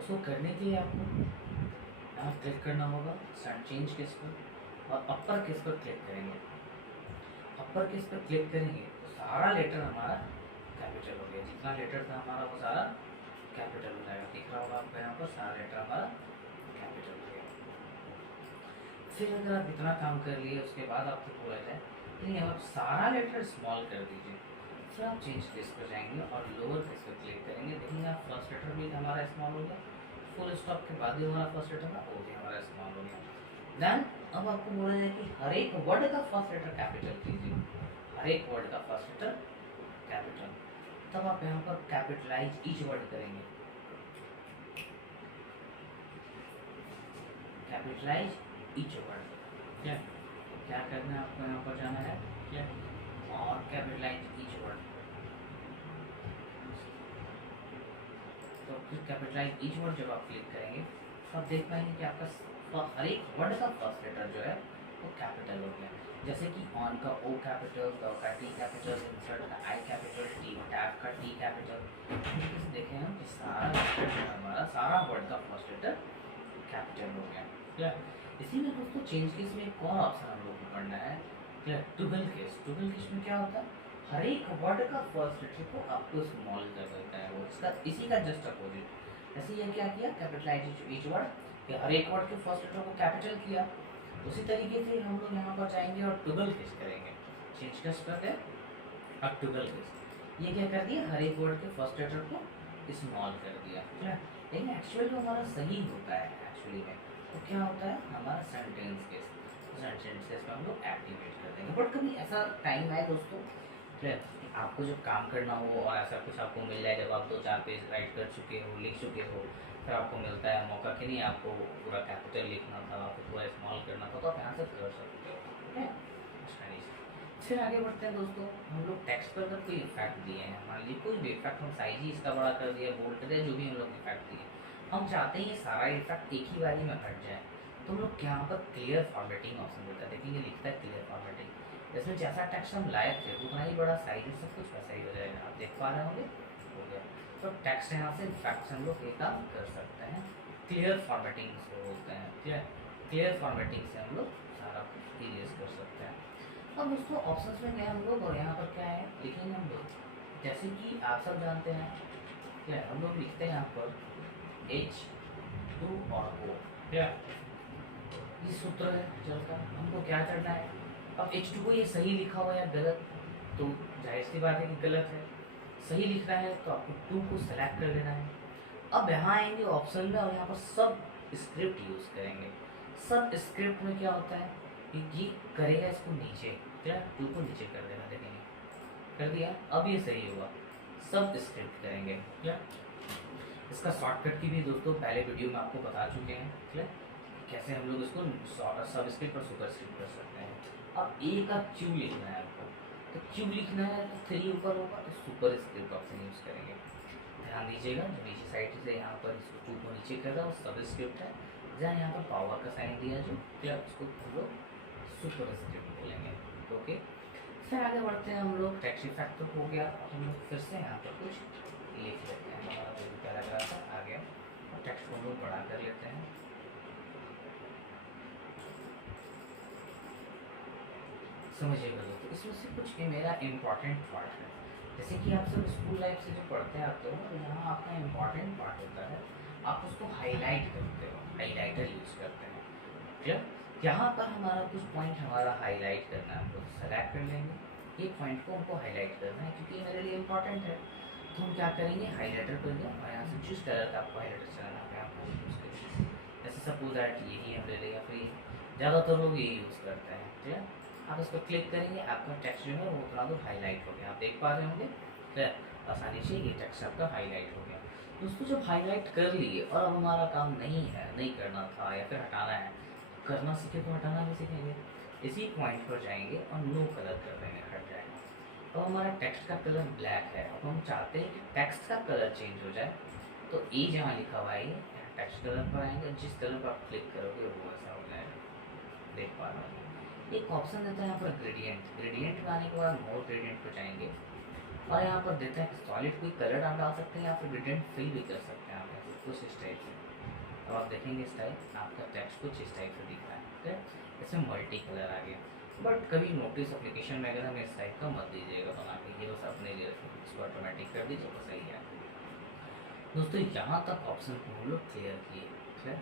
उसको करने के लिए आपको यहाँ क्लिक करना होगा चेंज केस पर और अपर केस पर क्लिक करेंगे। अपर केस पर क्लिक करेंगे तो सारा लेटर हमारा कैपिटल हो गया, जितना लेटर था हमारा वो सारा कैपिटल हो जाएगा। दिख रहा होगा आपको यहाँ पर सारा लेटर हमारा कैपिटल हो गया। फिर अगर आप इतना काम कर लिए उसके बाद आपको बोला जाए नहीं अब सारा लेटर स्मॉल कर दीजिए, फिर आप चेंज केस पर जाएंगे और लोअर केस पर क्लिक करेंगे। देखेंगे आप फर्स्ट लेटर भी हमारा स्मॉल हो गया, फुल स्टॉप के बाद ही हमारा फर्स्ट लेटर था वो भी हमारा स्मॉल हो गया। देन अब आपको बोला जाए कि हर एक वर्ड का फर्स्ट लेटर कैपिटल कीजिए, हर एक वर्ड का फर्स्ट लेटर कैपिटल। तब आप यहाँ पर कैपिटलाइज ईच वर्ड करेंगे, कैपिटलाइज ईच वर्ड। क्या करना है आपको यहाँ पर जाना है क्या, और कैपिटलाइज ईच वर्ड। तो फिर कैपिटलाइज ईच वर्ड जब आप क्लिक करेंगे तो आप देख पाएंगे कि आपका हर एक वर्ड का फर्स्ट लेटर जो है वो कैपिटल हो गया। जैसे कि ऑन का ओ कैपिटल, द का टी कैपिटल, इंसर्ट का आई कैपिटल, टी टैब का टी कैपिटल। देखें हम कि सारा हमारा सारा वर्ड का फर्स्ट लेटर कैपिटल हो गया। क्या इसी में दोस्तों चेंज केस में एक और ऑप्शन हम लोग को पढ़ना है, क्या ट्यूबल केस। ट्यूबल केस में क्या होता है, हर एक वर्ड का फर्स्ट लेटर को आपको स्मॉल कर देता है वो, इसका इसी का जस्ट अपोजिट। ऐसे ये क्या किया, कैपिटलाइज ईच वर्ड, हर एक वर्ड के फर्स्ट लेटर को कैपिटल किया। उसी तरीके से हम लोग यहाँ पर जाएंगे और ट्यूबल केस करेंगे। चेंज केस पर है अब ट्यूबल केस, ये क्या कर दिया, हर एक वर्ड के फर्स्ट लेटर को स्मॉल कर दिया। लेकिन एक्चुअली जो हमारा सही होता है एक्चुअली में तो क्या होता है, हमारा सेंटेंस केस। सेंटेंस केस में हम लोग एक्टिवेट कर देंगे। बट कभी ऐसा टाइम आए दोस्तों आपको जब काम करना हो और ऐसा कुछ आपको मिल जाए, जब आप 2-4 पेज राइट कर चुके हो, लिख चुके हो, फिर आपको मिलता है मौका कि नहीं आपको पूरा कैपिटल लिखना था, आपको पूरा स्मॉल करना था, तो आप यहाँ से कर सकते हो, ठीक है। फिर आगे बढ़ते हैं दोस्तों, हम लोग टेक्स्ट पर अगर कोई इफेक्ट दिए हैं, मान लीजिए कोई भी इफेक्ट, हम साइज ही इसका बड़ा कर दिया, बोल्ड कर दिया, जो भी हम लोग इफेक्ट दिए, हम चाहते हैं ये सारा इफेक्ट एक ही बारी में हट जाए, तो हम लोग यहाँ पर क्लियर फॉर्मेटिंग ऑप्शन देता है। देखिए लिखता है क्लियर फॉर्मेटिंग, इसमें जैसा टेक्स्ट हम लायक थे उतना ही बड़ा साइज है, सब कुछ वैसा ही हो जाएगा, आप देख पा रहे होंगे, हो गया। तो टेक्स्ट यहाँ से इफेक्ट हम लोग ये काम कर सकते हैं, क्लियर फॉर्मेटिंग से बोलते हैं, ठीक है। क्लियर फॉर्मेटिंग से हम लोग सारा कुछ इरेज कर सकते हैं। अब दोस्तों ऑप्शंस में गए हम लोग और यहाँ पर क्या है लिखेंगे हम लोग, जैसे कि आप सब जानते हैं क्या हम लोग लिखते हैं यहाँ पर H2 और O, क्या ये सूत्र है चलता, हमको क्या करना है, अब H2 को ये सही लिखा हुआ या गलत, तो जाहिर सी बात है कि गलत है। सही लिखना है तो आपको 2 को सेलेक्ट कर लेना है। अब यहाँ आएंगे ऑप्शन में और यहाँ पर सब स्क्रिप्ट यूज़ करेंगे। सब स्क्रिप्ट में क्या होता है, ये करेगा इसको नीचे, क्या 2 को नीचे कर देना, देखेंगे कर दिया, अब ये सही हुआ। सब स्क्रिप्ट करेंगे, क्या इसका शॉर्टकट की भी दोस्तों पहले वीडियो में आपको बता चुके हैं, ठीक है, कैसे हम लोग इसको सब स्क्रिप्ट और सुपर स्क्रिप्ट कर सकते हैं। अब ए का क्यू लिखना है आपको, तो क्यू लिखना है तो 3 ऊपर होगा, तो सुपर स्क्रिप्ट ऑप्शन यूज़ करेंगे। ध्यान दीजिएगा जो नीचे साइड से यहाँ पर इसको 2 को नीचे कर रहा है वो सब स्क्रिप्ट है, जहाँ यहाँ पर पावर का साइन दिया जो क्या उसको हम लोग सुपर स्क्रिप्ट बोलेंगे, ओके। फिर आगे बढ़ते हैं हम लोग, टेक्स्ट इफेक्ट तो हो गया, हम लोग फिर से यहाँ पर कुछ लिख लेते हैं, हमारा जो भी पैराग्राफ आ गया और टेक्स्ट को हम लोग बड़ा कर लेते हैं। समझिएगा दोस्तों, इसमें से कुछ ये मेरा इम्पॉर्टेंट पार्ट है, जैसे कि आप सब स्कूल लाइफ से जो पढ़ते आते हो तो यहाँ आपका इम्पॉर्टेंट पार्ट होता है, आप उसको हाईलाइट करते हो, हाईलाइटर यूज़ करते हैं, क्लियर। यहाँ पर हमारा कुछ पॉइंट हमारा हाईलाइट करना है, हमको सेलेक्ट कर लेंगे, ये पॉइंट को हमको हाईलाइट करना है क्योंकि ये मेरे लिए इम्पॉर्टेंट है। तो हम क्या करेंगे, हाईलाइटर कर दें और यहाँ से जिस कलर का आपको हाईलाइटर चलाना है आप यूज़ करेंगे। जैसे सपोज दैट यही हम ले लें, या फिर ज़्यादातर लोग ये यूज़ करते हैं। ठीक है, आप इसको क्लिक करेंगे, आपका टेक्स्ट जो है वो थोड़ा तो हाईलाइट हो गया, आप देख पा रहे होंगे। ठीक है, आसानी से ये टेक्स्ट आपका हाईलाइट हो गया। दोस्तों जब हाईलाइट कर लिए और अब हमारा काम नहीं है, नहीं करना था या फिर हटाना है, करना सीखे तो हटाना भी सीखेंगे। इसी पॉइंट पर जाएंगे और नो कलर कर देंगे, हट जाएगा। अब हमारा टेक्स्ट का कलर ब्लैक है, अब हम चाहते हैं कि टेक्स्ट का कलर चेंज हो जाए, तो ए जहाँ लिखा हुआ है टेक्स्ट कलर पर आएंगे, जिस कलर पर आप क्लिक करोगे वो ऐसा हो जाएगा। देख पा रहे हैं एक ऑप्शन देता है यहाँ पर ग्रेडियंट, ग्रेडियंट में आने के बाद मोर ग्रेडियंट पर जाएंगे और यहाँ पर देता है कि सॉलिड कोई कलर आप डाल सकते हैं या फिर ग्रेडियंट फिल भी कर सकते हैं आप ऐसे कुछ इस टाइप से। अब आप देखेंगे इस टाइप आपका टेक्स्ट कुछ इस टाइप से दिख रहा है। ठीक है, इसमें मल्टी कलर आ गया, बट कभी नोटिस एप्लीकेशन में अगर हमें इस टाइप का मत दीजिएगा बना के, ये बस अपने लिए इसको ऑटोमेटिक कर दीजिए, बस सही है। दोस्तों यहाँ तक ऑप्शन को हम लोग क्लियर किए। ठीक है,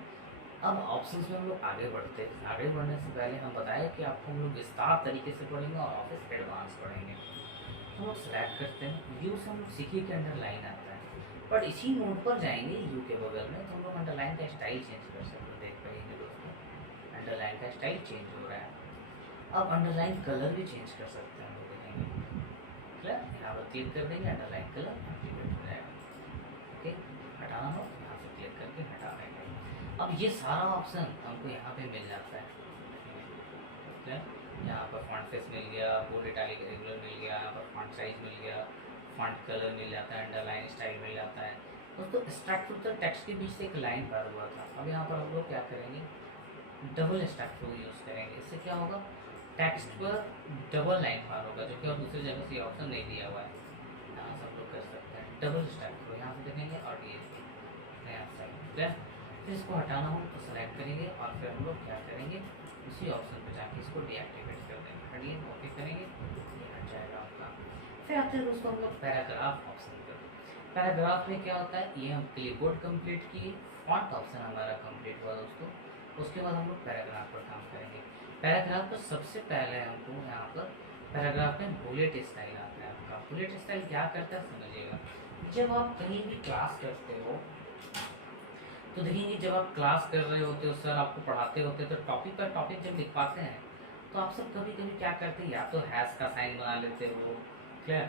अब ऑप्शंस में हम लोग आगे बढ़ते हैं। आगे बढ़ने से पहले हम बताएं कि आपको हम लोग विस्तार तरीके से पढ़ेंगे और ऑफिस एडवांस पढ़ेंगे। हम लोग सेलेक्ट करते हैं, यू से हम लोग सीखिए कि अंडरलाइन आता है, बट इसी नोट पर जाएंगे यू के बगल में तो हम लोग अंडरलाइन का स्टाइल चेंज कर सकते हैं। देख पाएंगे दोस्तों अंडरलाइन का स्टाइल चेंज हो रहा है। अब अंडरलाइन कलर भी चेंज कर सकते हैं, हम लोग देखेंगे। ठीक है, यहाँ पर क्लिक कर देंगे, अंडरलाइन कलर एक्टिवेट हो जाएगा। ओके, हटाना हो यहाँ से क्लिक करके हटा देंगे। अब ये सारा ऑप्शन हमको यहाँ पे मिल जाता है। ठीक है, यहाँ पर फॉन्ट फेस मिल गया, बोल्ड इटैलिक रेगुलर मिल गया, यहाँ पर फॉन्ट साइज मिल गया, फॉन्ट कलर मिल जाता है, अंडरलाइन स्टाइल मिल जाता है। दोस्तों स्ट्रक्ट टू टेक्स्ट के बीच से एक लाइन पार हुआ था, अब यहाँ पर हम लोग क्या करेंगे, डबल स्ट्रक्ट यूज़ करेंगे। इससे क्या होगा, टेक्स्ट पर डबल लाइन पार होगा, जो कि और दूसरी जगह से ऑप्शन नहीं दिया हुआ है। यहाँ से हम लोग कर सकते हैं डबल स्ट्रक्ट को, यहाँ से देखेंगे और ये नया साइड। ठीक है, फिर इसको हटाना हो तो सेलेक्ट करेंगे और फिर हम लोग क्या करेंगे, उसी ऑप्शन पर जाके इसको डीएक्टिवेट कर देंगे। हटिए, ओके करेंगे, ये हट जाएगा आपका। फिर आते हैं दोस्तों हम लोग पैराग्राफ ऑप्शन पर। पैराग्राफ में क्या होता है, ये हम क्लिपबोर्ड कंप्लीट किए, फॉन्ट ऑप्शन हमारा कंप्लीट हुआ दोस्तों। उसके बाद हम लोग पैराग्राफ पर काम करेंगे। पैराग्राफ पर सबसे पहले हमको यहाँ पर पैराग्राफ में बुलेट स्टाइल आता है। आपका बुलेट स्टाइल क्या करता है समझिएगा, जब आप कहीं भी क्लास करते हो तो देखेंगे, जब आप क्लास कर रहे होते हो, सर आपको पढ़ाते होते तो टॉपिक पर टॉपिक जब लिख पाते हैं तो आप सब कभी कभी क्या करते हैं, या तो हैश का साइन बना लेते हो, ठीक है,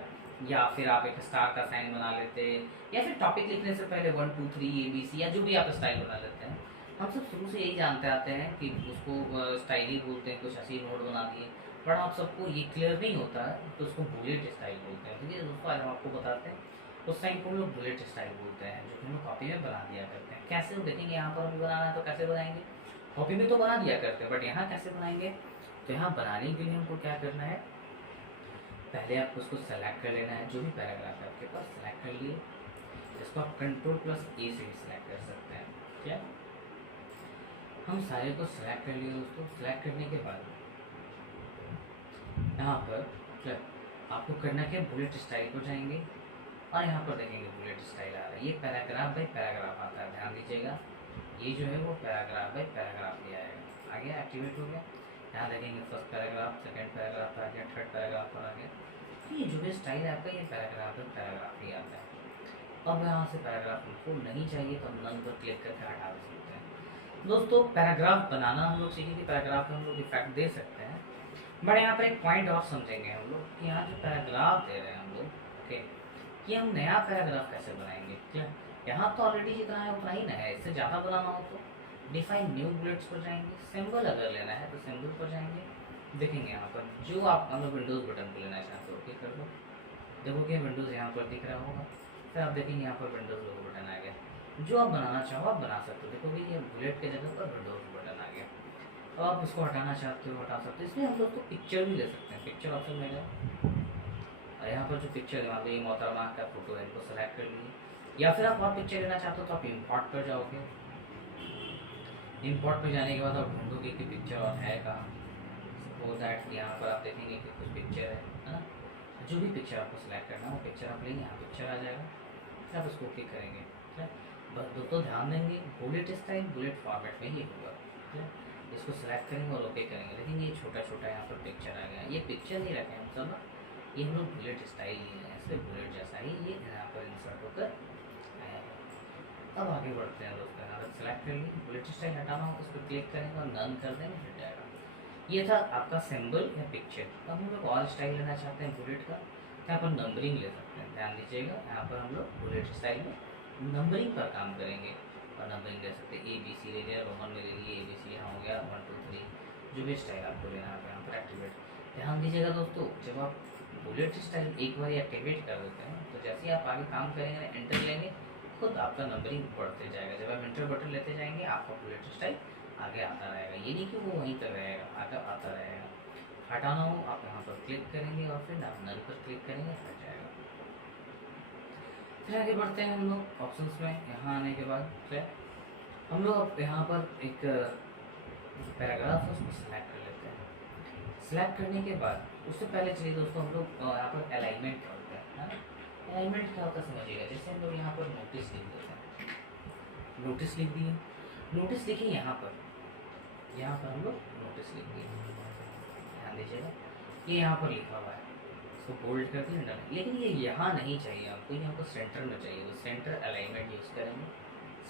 या फिर आप एक स्टार का साइन बना लेते हैं, या फिर टॉपिक लिखने से पहले 1 2 3 ABC या जो भी आप स्टाइल बना लेते हैं। हम सब शुरू से यही जानते आते हैं कि उसको स्टाइल ही बोलते हैं, कुछ ऐसी नोट बना दिए, बट आप सबको ये क्लियर नहीं होता है तो उसको बुलेट स्टाइल बोलते हैं। ठीक है दोस्तों, आज हम आपको बताते हैं उस टाइम को हम लोग बुलेट स्टाइल बोलते हैं, जो कि हम लोग कॉपी में बना दिया करते हैं। कैसे वो देखेंगे, यहाँ पर हमें बनाना है तो कैसे बनाएंगे, कॉपी में तो बना दिया करते हैं, बट यहाँ कैसे बनाएंगे, तो यहाँ बनाने के लिए हमको क्या करना है, पहले आपको उसको सेलेक्ट कर लेना है, जो भी पैराग्राफ है आपके पास सेलेक्ट कर लिए, इसको आप Ctrl+A से भी सिलेक्ट कर सकते हैं। क्या हम सारे को सिलेक्ट कर लिए दोस्तों। सिलेक्ट करने के बाद यहाँ पर आपको करना क्या, बुलेट स्टाइल को जाएंगे और यहाँ पर देखेंगे बुलेट स्टाइल आ रहा है, ये पैराग्राफ बाई पैराग्राफ आता है, ध्यान दीजिएगा। ये जो है वो पैराग्राफ बाई पैराग्राफ ही आएगा, आ गया, एक्टिवेट हो गया। यहाँ देखेंगे फर्स्ट पैराग्राफ, सेकंड पैराग्राफ आ गया, थर्ड पैराग्राफ पर आ गया। तो ये जो भी स्टाइल है आपका, ये पैराग्राफ बाई पैराग्राफ ही आता है। अब यहाँ से पैराग्राफ हमको नहीं चाहिए तो हम नन पर क्लिक करके हटा सकते हैं। दोस्तों पैराग्राफ बनाना हम लोग सीखेंगे, पैराग्राफ में हम लोग इफेक्ट दे सकते हैं, बट यहाँ पर एक पॉइंट और समझेंगे हम लोग कि यहाँ जो पैराग्राफ दे रहे हैं हम लोग, ओके, कि हम नया पैराग्राफ कैसे बनाएंगे। क्या यहाँ तो ऑलरेडी जितना है उतना ही ना है, इससे ज़्यादा बनाना हो तो डिफाइन न्यू बुलेट्स पर जाएंगे, सिंबल अगर लेना है तो सिंबल पर जाएंगे, देखेंगे यहाँ पर जो आप हम लोग विंडोज़ बटन को लेना चाहते हो, ओके कर दो, देखोगे विंडोज़ यहाँ पर दिख रहा होगा। फिर आप देखेंगे यहाँ पर विंडोज़ लोगो बटन आ गया, जो आप बनाना चाहो आप बना सकते हो। देखोगे ये बुलेट के जगह पर विंडोज़ बटन आ गया। अब आप इसको हटाना चाहते हो हटा सकते हो, इसमें हम लोग तो पिक्चर भी ले सकते हैं, पिक्चर ऑप्शन में गए और यहाँ पर जो पिक्चर मान लीजिए मोहतरमा का फोटो है, इनको सेलेक्ट कर लीजिए, या फिर आप और पिक्चर लेना चाहते हो तो आप इम्पोर्ट पर जाओगे। इम्पोर्ट पर जाने के बाद आप ढूंढोगे कि पिक्चर और है कहाँ, सपोज दैट यहाँ पर आप देखेंगे कि कुछ पिक्चर है ना, जो भी पिक्चर आपको सेलेक्ट करना है वो पिक्चर आप लेंगे, यहाँ पिक्चर आ जाएगा, फिर आप उसको क्लिक करेंगे। ठीक है, बस दोस्तों ध्यान देंगे बुलेट स्टाइल बुलेट फॉर्मेट में ही होगा। ठीक है, इसको सेलेक्ट करेंगे और ओके करेंगे, देखेंगे ये छोटा छोटा यहाँ पर पिक्चर आ गया। ये पिक्चर नहीं रखें हम सब, ये हम लोग बुलेट स्टाइल लिए हैं, इसलिए बुलेट जैसा ही ये यहाँ पर इंसर्ट होकर आया है। अब आगे बढ़ते हैं दोस्तों, यहाँ पर सेलेक्ट कर लिए, बुलेट स्टाइल हटाना हो तो उस पर क्लिक करेंगे और नन कर देंगे, हट जाएगा। ये था आपका सिंबल या पिक्चर। अब हम लोग और स्टाइल लेना चाहते हैं बुलेट का, यहाँ पर नंबरिंग ले सकते हैं। ध्यान दीजिएगा, यहाँ पर हम लोग बुलेट स्टाइल में नंबरिंग पर काम करेंगे और नंबरिंग ले सकते हैं। ABC ले लिया, रोमन में ले लिए, ABC यहाँ हो गया 1 2 3, जो भी स्टाइल आपको लेना है यहाँ पर एक्टिवेट। ध्यान दीजिएगा दोस्तों, जब आप बुलेट स्टाइल एक बार एक्टिवेट कर देते हैं तो जैसे ही आप आगे काम करेंगे, एंटर लेंगे, खुद आपका नंबरिंग बढ़ते जाएगा। जब आप एंटर बटन लेते जाएंगे, आपका बुलेट स्टाइल आगे आता रहेगा। ये नहीं कि वो वहीं पर रहेगा, आगे आता रहेगा। हटाना हो आप यहाँ पर क्लिक करेंगे और फिर आप नल पर क्लिक करेंगे, हट जाएगा। फिर आगे बढ़ते हैं हम लोग ऑप्शंस में। यहाँ आने के बाद फिर हम लोग अब यहाँ पर एक पैराग्राफ है उसको सिलेक्ट कर लेते हैं। सिलेक्ट करने के बाद उससे पहले चलिए दोस्तों, हम लोग यहाँ पर अलाइनमेंट क्या होता है ना, अलाइनमेंट क्या होता है समझिएगा। जैसे हम लोग यहाँ पर नोटिस लिख देते हैं, नोटिस लिख दिए, नोटिस लिखिए यहाँ पर हम लोग नोटिस लिख दिए। ध्यान दीजिएगा, ये यहाँ पर लिखा हुआ है, इसको बोल्ड कर दिया, अंडर। लेकिन ये यहाँ नहीं चाहिए आपको, यहाँ पर सेंटर में चाहिए। तो सेंटर अलाइनमेंट यूज़ करेंगे,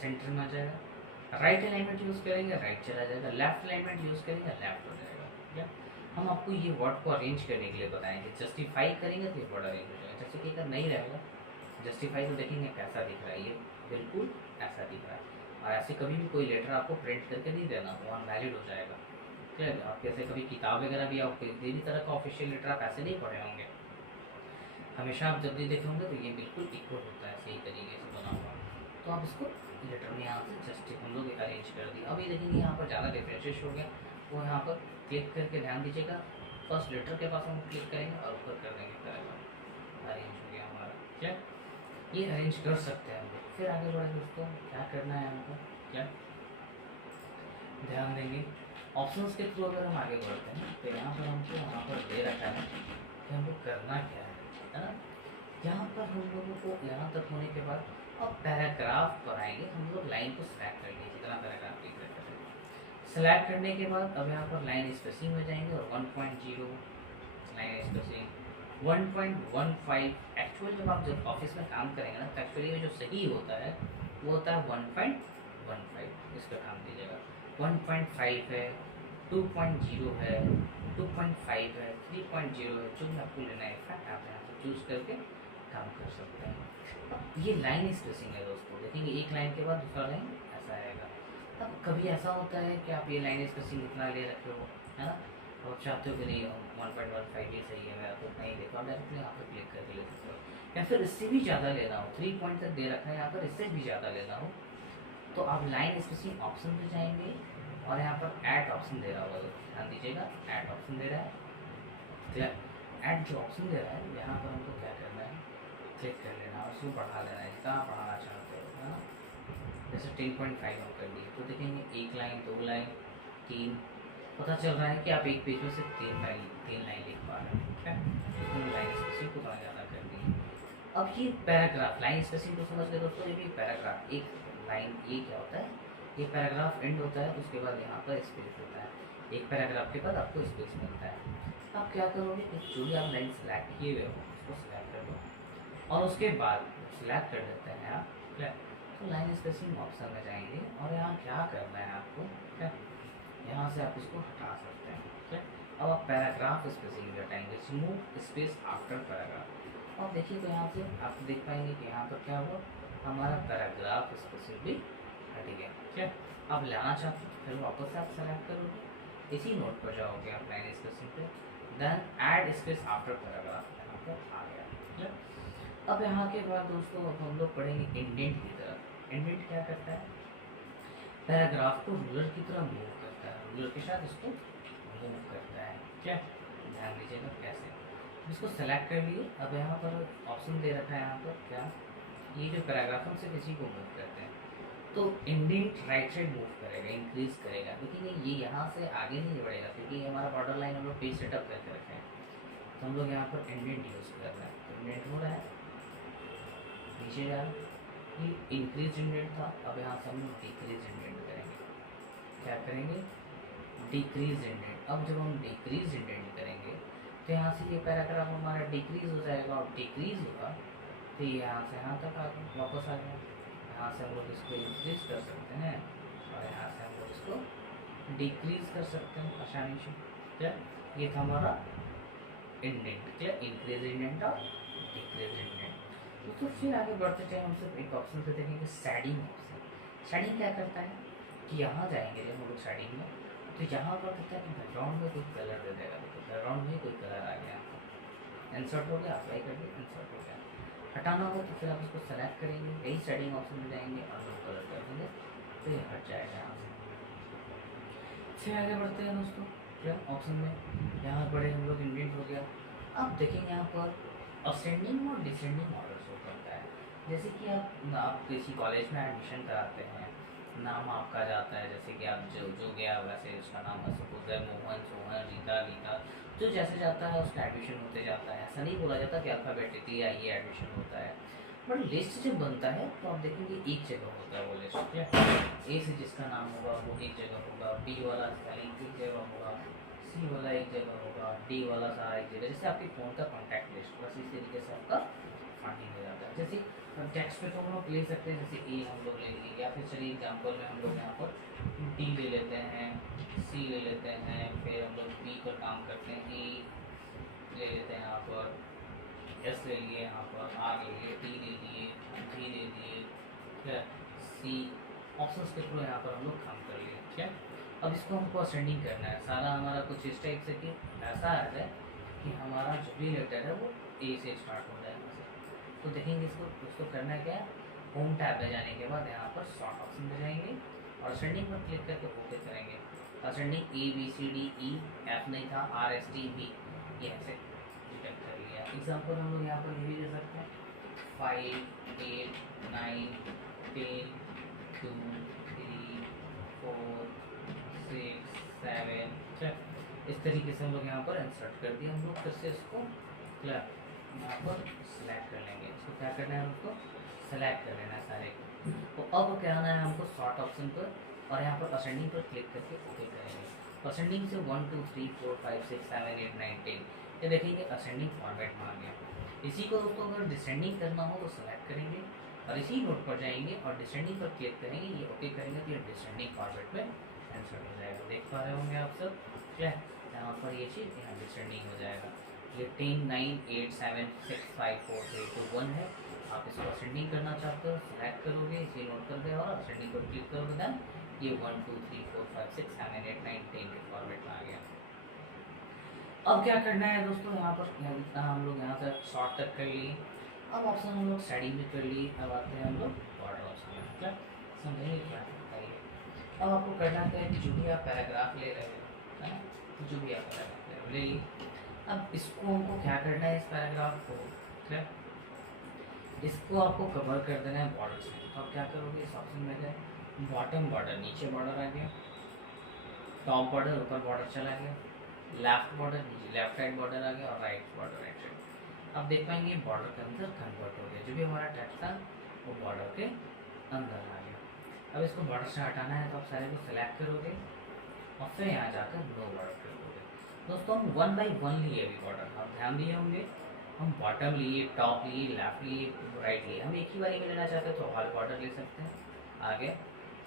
सेंटर में आ जाएगा। राइट अलाइनमेंट यूज़ करेंगे, राइट चला जाएगा। लेफ्ट अलाइनमेंट यूज़ करेंगे, लेफ्ट हो जाएगा। ठीक है, हम आपको ये वर्ड को अरेंज करने के लिए बताएंगे। जस्टिफाई करेंगे तो ये वर्ड अरेंज हो जाएगा। जैसे कि अगर नहीं रहेगा जस्टिफाई तो देखेंगे कैसा दिख रहा है, ये बिल्कुल ऐसा दिख रहा है। और ऐसे कभी भी कोई लेटर आपको प्रिंट करके नहीं देना, वो अनवैलिड हो जाएगा। ठीक है, आप जैसे कभी किताब वगैरह भी आप किसी भी तरह का ऑफिशियल लेटर आप ऐसे नहीं पढ़े होंगे, हमेशा आप जब भी देखे होंगे तो ये बिल्कुल इक्वल होता है, सही तरीके से बना हुआ। तो आप इसको लेटर में यहाँ से जस्ट हम लोग अरेंज कर दिया। अभी देखेंगे यहाँ पर ज़्यादा डिफ्रेंशिएट हो गया, वो यहाँ पर क्लिक करके ध्यान दीजिएगा, फर्स्ट लेटर के पास हम क्लिक करेंगे और ऊपर कर देंगे पैराग्राफ, अरेंज हो गया हमारा। क्या ये अरेंज कर सकते हैं हम लोग। फिर आगे बढ़े दोस्तों, क्या करना है हमको, क्या ध्यान देंगे ऑप्शंस के थ्रू अगर हम आगे बढ़ते हैं तो यहाँ पर हमको यहाँ पर दे रखा है कि हमको करना क्या है ना। यहाँ पर हम लोगों को यहाँ तक होने के बाद अब पैराग्राफ पर आएंगे। हम लोग लाइन को सिलेक्ट करेंगे, जितना पैराग्राफ लिख रखा है। सिलेक्ट करने के बाद अब यहाँ पर लाइन स्पेसिंग में जाएंगे और 1.0 लाइन स्पेसिंग 1.15। एक्चुअल जब ऑफिस में काम करेंगे ना तो एक्चुअली में जो सही होता है वो होता है 1.15। इस पर काम दीजिएगा। 1.5 है, 2.0 है, 2.5 है, 3.0 है, जो भी आपको लेना है फैक्ट आप यहाँ से चूज़ करके काम कर सकते हैं। अब ये लाइन स्पेसिंग है दोस्तों, देखेंगे एक लाइन के बाद दूसरा लाइन ऐसा आएगा। अब कभी ऐसा होता है कि आप ये लाइन स्पेसिंग इतना ले रखे हो, है ना, तो आप चाहते हो कि नहीं 1.15 ये सही है मेरा, तो नहीं देखो आप डायरेक्टली यहाँ पर क्लिक करके ले सकते हो। या फिर इससे भी ज़्यादा लेना हो, 3 पॉइंट तक दे रखा है यहाँ पर, इससे भी ज़्यादा लेना हो तो आप लाइन स्पेसिंग ऑप्शन पे जाएंगे और यहाँ पर ऐड ऑप्शन दे रहा होगा, ध्यान दीजिएगा ऐड ऑप्शन दे रहा है। क्लियर, ऐड जो ऑप्शन दे रहा है यहाँ पर हमको क्या करना है, क्लिक कर लेना और उसको बढ़ा लेना है, जितना बढ़ाना चाहते हो, है ना। जैसे 10.5 हम कर दिए तो देखेंगे एक लाइन, 2 लाइन, 3, पता चल रहा है कि आप एक पेज में से 3 लाइन लिख पा रहे हैं। ठीक है, तो लाइन स्पेसिंग को थोड़ा ज़्यादा कर दिए। अब ये पैराग्राफ, लाइन स्पेसिंग को समझ गए दोस्तों। ये भी पैराग्राफ, एक लाइन, ये क्या होता है, ये पैराग्राफ एंड होता है, उसके बाद यहाँ पर स्पेस होता है। एक पैराग्राफ के बाद आपको स्पेस मिलता है। आप क्या करोगे, जो भी आप लाइन सेलेक्ट किए हुए हो उसको सेलेक्ट कर लो और उसके बाद सेलेक्ट कर देते हैं आप। क्या, तो लाइन स्पेसिंग ऑप्शन में जाएंगे और यहाँ क्या करना है आपको, क्या यहाँ से आप इसको हटा सकते हैं। ठीक है, अब आप पैराग्राफ स्पेसिंग में हटाएंगे, रिमूव स्पेस आफ्टर पैराग्राफ। अब देखिए तो यहाँ से आप देख पाएंगे कि यहाँ पर क्या हुआ, हमारा पैराग्राफ स्पेसिंग भी हट गया। ठीक है, अब लाना चाहते हो फिर वापस से आप सेलेक्ट करोगे, इसी नोट पर जाओगे आप लाइन स्पेसिंग पे, then add space after paragraph, यहाँ पर आ गया। ठीक है, अब यहाँ के बाद दोस्तों अब हम लोग पढ़ेंगे इंडेंट की तरफ। इंडेंट क्या करता है, पैराग्राफ को रूलर की तरह मूव करता है, रूलर के साथ इसको मूव करता है। क्या, ध्यान दीजिएगा कैसे, इसको सेलेक्ट कर लिए। अब यहाँ पर ऑप्शन दे रखा है यहाँ पर, क्या ये जो पैराग्राफ हम सिर्फ इसी को मूव करते हैं तो इंडेंट राइट साइड मूव करेगा, इंक्रीज करेगा, लेकिन ये यहाँ से आगे नहीं बढ़ेगा क्योंकि ये हमारा बॉर्डर लाइन हम लोग पेज सेटअप करके रखे हैं। तो हम लोग यहाँ पर इंडेंट यूज़ कर रहे हैं, तो इंडेंट हो रहा है नीचे जा रहा है। ये इंक्रीज इंडेंट था, अब यहाँ से हम लोग डिक्रीज इंडेंट करेंगे। क्या करेंगे, डिक्रीज इंडेंट। अब जब हम डिक्रीज इंडेंट करेंगे तो यहाँ से ये पैराग्राफ हमारा डिक्रीज हो जाएगा और डिक्रीज होगा तो ये यहाँ से यहाँ तक आ गया, वापस आ गया, यहाँ से हम लोग इसको इंक्रीज कर सकते हैं और यहाँ से हम लोग इसको डिक्रीज कर सकते हैं आसानी से। क्या ये था हमारा इंडेंट, क्या इंक्रीज इंडेंट और डिक्रीज इंडेंट। तो फिर आगे बढ़ते जाए हम सिर्फ एक ऑप्शन से देखेंगे शेडिंग ऑप्शन। शेडिंग क्या करता है कि यहाँ जाएंगे जब हम लोग शेडिंग में, तो यहाँ पर कहता है कि बैकग्राउंड में कोई कलर दे देगा। तो बैकग्राउंड में कोई कलर आ गया, इंसर्ट हो गया, अप्लाई कर दिया, इंसर्ट हो गया। हटाना होगा तो फिर आप उसको सेलेक्ट करेंगे, यही शेडिंग ऑप्शन में जाएंगे और नो कलर कर देंगे तो ये हट जाएगा यहाँ से। फिर आगे बढ़ते हैं दोस्तों क्या ऑप्शन में, यहाँ बड़े हम लोग इंडेंट हो गया। अब देखेंगे यहाँ पर असेंडिंग और डिसेंडिंग ऑर्डर शो करता है। जैसे कि आप किसी कॉलेज में एडमिशन कराते हैं, नाम आपका जाता है, जैसे कि आप जो गया वैसे उसका नाम सपोज है मोहन, सोहन, रीता, गीता, जो जैसे जाता है उसका एडमिशन होते जाता है। ऐसा नहीं बोला जाता कि अल्फाबेटिकली आइए एडमिशन होता है, बट लिस्ट जब बनता है तो आप देखेंगे एक जगह होता है वो लिस्ट। क्या ए से जिसका नाम होगा वो एक जगह होगा, बी वाला स्पेलिंग एक जगह होगा, सी वाला एक जगह होगा, डी वाला सारा एक जगह, जैसे आपके फ़ोन का कॉन्टैक्ट लिस्ट, बस इस तरीके से आपका फाइंडिंग हो जाता है। जैसे टेक्स्ट पे तो हम लोग ले सकते हैं, जैसे ए हम लोग ले लिए, या फिर चलिए एग्जाम्पल में हम लोग यहाँ पर डी ले लेते हैं, सी ले लेते हैं, फिर हम लोग बी पर काम करते हैं, ए ले लेते हैं यहाँ पर, एस ले लिए यहाँ पर, आर ले लिए, टी ले लिए, जी ले लिए, ठीक है, सी ऑप्शंस के थ्रू यहाँ पर हम लोग काम कर लिए। ठीक है, अब इसको हमको असेंडिंग करना है, सारा हमारा कुछ इस टाइप से कि ऐसा आ जाए कि हमारा जो भी लेटर है वो ए से स्टार्ट हो जाए। तो देखेंगे इसको करना क्या है, होम टैब में जाने के बाद यहाँ पर सॉर्ट ऑप्शन में जाएंगे और असेंडिंग पर क्लिक करके ओके करेंगे। Ascending A B C D E, F नहीं था, आर एस टी बी, ये ऐसे डिटेक्ट कर लिया। एग्जाम्पल हम लोग यहाँ पर ये भी दे सकते हैं 5 8 9 10 2 3 4 6 7। इस तरीके से हम लोग यहाँ पर इंसर्ट कर दिया। हम लोग फिर से इसको क्लियर यहाँ पर सेलेक्ट कर लेंगे। इसको क्या करना है, हमको सेलेक्ट कर लेना है सारे को। तो अब क्या आना है हमको सॉर्ट ऑप्शन पर और यहाँ पर असेंडिंग पर क्लिक करके ओके करेंगे। असेंडिंग से 1 2 3 4 5 6 7 8 9 10 ये देखेंगे असेंडिंग फॉर्मेट में आ गया। इसी को दोस्तों अगर डिसेंडिंग करना हो तो सेलेक्ट करेंगे और इसी नोट पर जाएंगे और डिसेंडिंग पर क्लिक करेंगे, ये ओके करेंगे तो ये डिसेंडिंग फॉर्मेट में इंसर्ट हो जाएगा। देख पा रहे होंगे आप सब, क्या यहाँ पर ये चीज़ यहाँ डिसेंडिंग हो जाएगा। ये 10 9 8 7 6 5 4 3 2 1 है। आप इसको असेंडिंग करना चाहते हो सेलेक्ट करोगे, इसे नोट कर दे और असेंडिंग पर क्लिक करोगे, देन ये 1 2 3 4 5 6 7 8 9 10 के फॉर्मेट में आ गया। अब क्या करना है दोस्तों, यहाँ पर जितना हम लोग यहाँ तक शॉर्ट तक कर लिए, अब ऑप्शन हम लोग शेडिंग भी कर लिए। अब आते हैं हम लोग बॉर्डर ऑप्शन में। क्या समझेंगे क्या बताइए। अब आपको करना क्या है कि जो भी आप पैराग्राफ ले रहे हो, है ना, जो भी आप पैराग्राफ ले लिए, अब इसको हमको क्या करना है, इस पैराग्राफ को क्या इसको आपको कवर कर देना है बॉर्डर से। तो आप क्या करोगे, इस ऑप्शन में गए, बॉटम बॉर्डर, नीचे बॉर्डर आ गया, टॉप बॉर्डर ऊपर बॉर्डर चला गया, लेफ्ट बॉर्डर नीचे लेफ्ट साइड बॉर्डर आ गया और राइट बॉर्डर राइट साइड। अब देख पाएंगे बॉर्डर के अंदर कन्वर्ट हो गया, जो भी हमारा टेक्स्ट था वो बॉर्डर के अंदर आ गया। अब इसको बॉर्डर से हटाना है तो आप सारे को सिलेक्ट करोगे और फिर यहाँ जाकर नो बॉर्डर करोगे। दोस्तों हम 1 बाई 1 लिए अभी बॉर्डर, आप ध्यान दिए होंगे, हम बॉटम लिए, टॉप लिए, लेफ्ट लिए, राइट लिए। हम एक ही बारी में लेना चाहते हैं तो ऑल बॉर्डर ले सकते हैं। आगे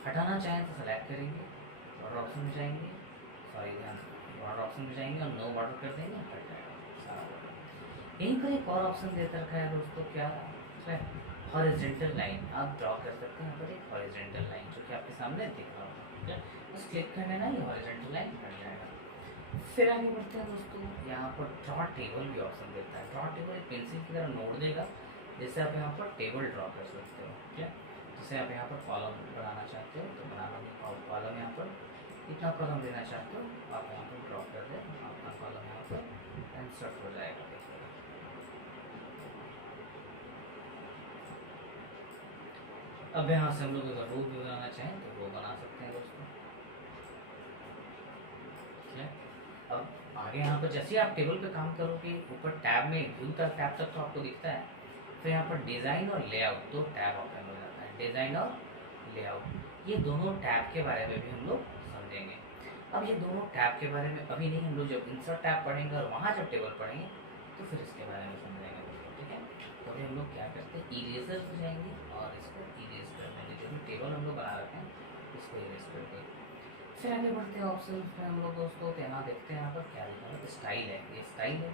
हटाना चाहें तो सेलेक्ट करेंगे, बॉर्डर ऑप्शन में जाएंगे, सॉरी बॉर्डर ऑप्शन में जाएंगे और नो बॉर्डर कर देंगे, हट जाएगा सारा बॉर्डर। यहीं पर एक और ऑप्शन देकर रखा है दोस्तों, क्या है, हॉरिजॉन्टल लाइन आप ड्रॉ कर सकते हैं। यहाँ पर एक हॉरिजॉन्टल लाइन जो कि आपके सामने दिख रहा होगा, बस क्लिक कर लेना, ये हॉरिजॉन्टल लाइन हट जाएगा। फिर आगे बढ़ते हैं दोस्तों, यहाँ पर ड्रॉ टेबल भी ऑप्शन देता है। ड्रॉ टेबल एक पेंसिल की तरह नोट देगा, जैसे आप यहाँ पर टेबल ड्रॉ कर सकते हो। क्या जैसे आप यहाँ पर कॉलम बनाना चाहते हो तो बना लोगे, कॉलम यहाँ पर इतना कॉलम देना चाहते हो आप यहाँ पर ड्रॉ कर दें, आपका कॉलम यहाँ पर इंसर्ट हो जाएगा। अब यहाँ से हम लोग अगर रो भी बनाना चाहें तो रो बना सकते हैं दोस्तों। अब आगे यहाँ पर जैसे आप टेबल पे काम करोगे, ऊपर टैब में व्यू तक टैब तक तो आपको दिखता है, फिर यहाँ पर डिज़ाइन और लेआउट दो टैब ओपन हो जाता है। डिज़ाइन और लेआउट ये दोनों टैब के बारे में भी हम लोग समझेंगे। अब ये दोनों टैब के बारे में अभी नहीं, हम लोग जब इंसर्ट टैब पढ़ेंगे और वहाँ जब टेबल पढ़ेंगे तो फिर इसके बारे में समझेंगे। ठीक है, तो अभी हम लोग क्या करते हैं, इरेजर पर जाएंगे और इसको इरेज कर देंगे। टेबल हम लोग बना रखे हैं, इसको इरेज कर दें। फिर आगे बढ़ते हैं ऑप्शन में हम लोग दोस्तों, तो यहाँ देखते हैं यहाँ पर क्या लिखा है, स्टाइल है, ये स्टाइल है।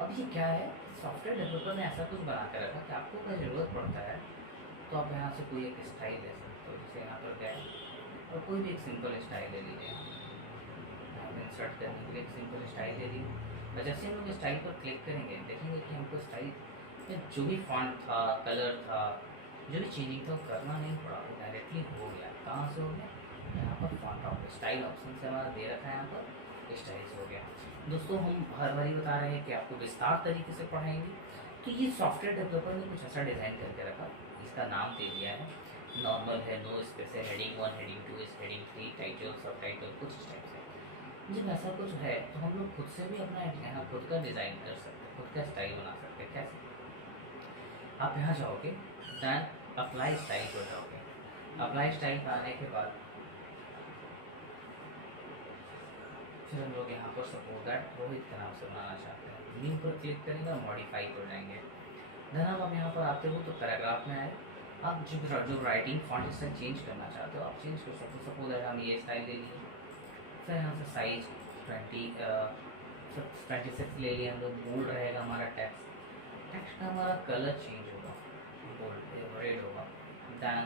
अब ये क्या है, सॉफ्टवेयर डेवलपर ने ऐसा कुछ बना के रखा कि आपको कहीं ज़रूरत पड़ता है तो आप यहाँ से कोई एक स्टाइल ले सकते हो। जैसे यहाँ पर गए और कोई भी एक सिंपल स्टाइल ले लीजिए, यहाँ पर इंसर्ट करने के लिए एक सिंपल स्टाइल ले लीजिए। और जैसे हम लोग स्टाइल पर क्लिक करेंगे देखेंगे कि हमको स्टाइल में जो भी फॉन्ट था, कलर था, जो भी चेंजिंग था वो करना नहीं पड़ा, वो डायरेक्टली हो गया। कहाँ से हो गया, यहाँ पर फॉन्ट ऑफ स्टाइल ऑप्शन से हमारा दे रखा है, यहाँ पर स्टाइल्स हो गया। दोस्तों हम हर बार ही बता रहे हैं कि आपको विस्तार तरीके से पढ़ाएंगे। तो ये सॉफ्टवेयर डेवलपर ने कुछ ऐसा डिज़ाइन करके रखा, इसका नाम दे दिया है नॉर्मल है, नो स्पेस है, हेडिंग 1, हेडिंग 2, इस हेडिंग 3, टाइटल, सब टाइटल, कुछ इस टाइप से। जब ऐसा कुछ है तो हम लोग खुद से भी अपना यहाँ खुद का डिज़ाइन कर सकते हैं, खुद का स्टाइल बना सकते हैं। कैसे, आप यहाँ जाओगे दैन अप्लाई स्टाइल पर जाओगे, अप्लाई स्टाइल पर आने के बाद फिर हम लोग यहाँ पर सपोज दैट रोहित के नाम से बनाना चाहते हैं, न्यू पर क्लिक करेंगे और मॉडिफाई पर जाएंगे। देन आप यहाँ पर आते हो तो पैराग्राफ में आए, आप जो राइटिंग फॉन्ट स्टाइल चेंज करना चाहते हो आप चेंज कर सकते हो। सपोज दैट हम ये स्टाइल ले लिए, फिर यहाँ से साइज 26 ले लिए हम लोग, बोल्ड रहेगा हमारा टेक्स्ट, टेक्स्ट का हमारा कलर चेंज होगा, बोल्ड रेड होगा, दैन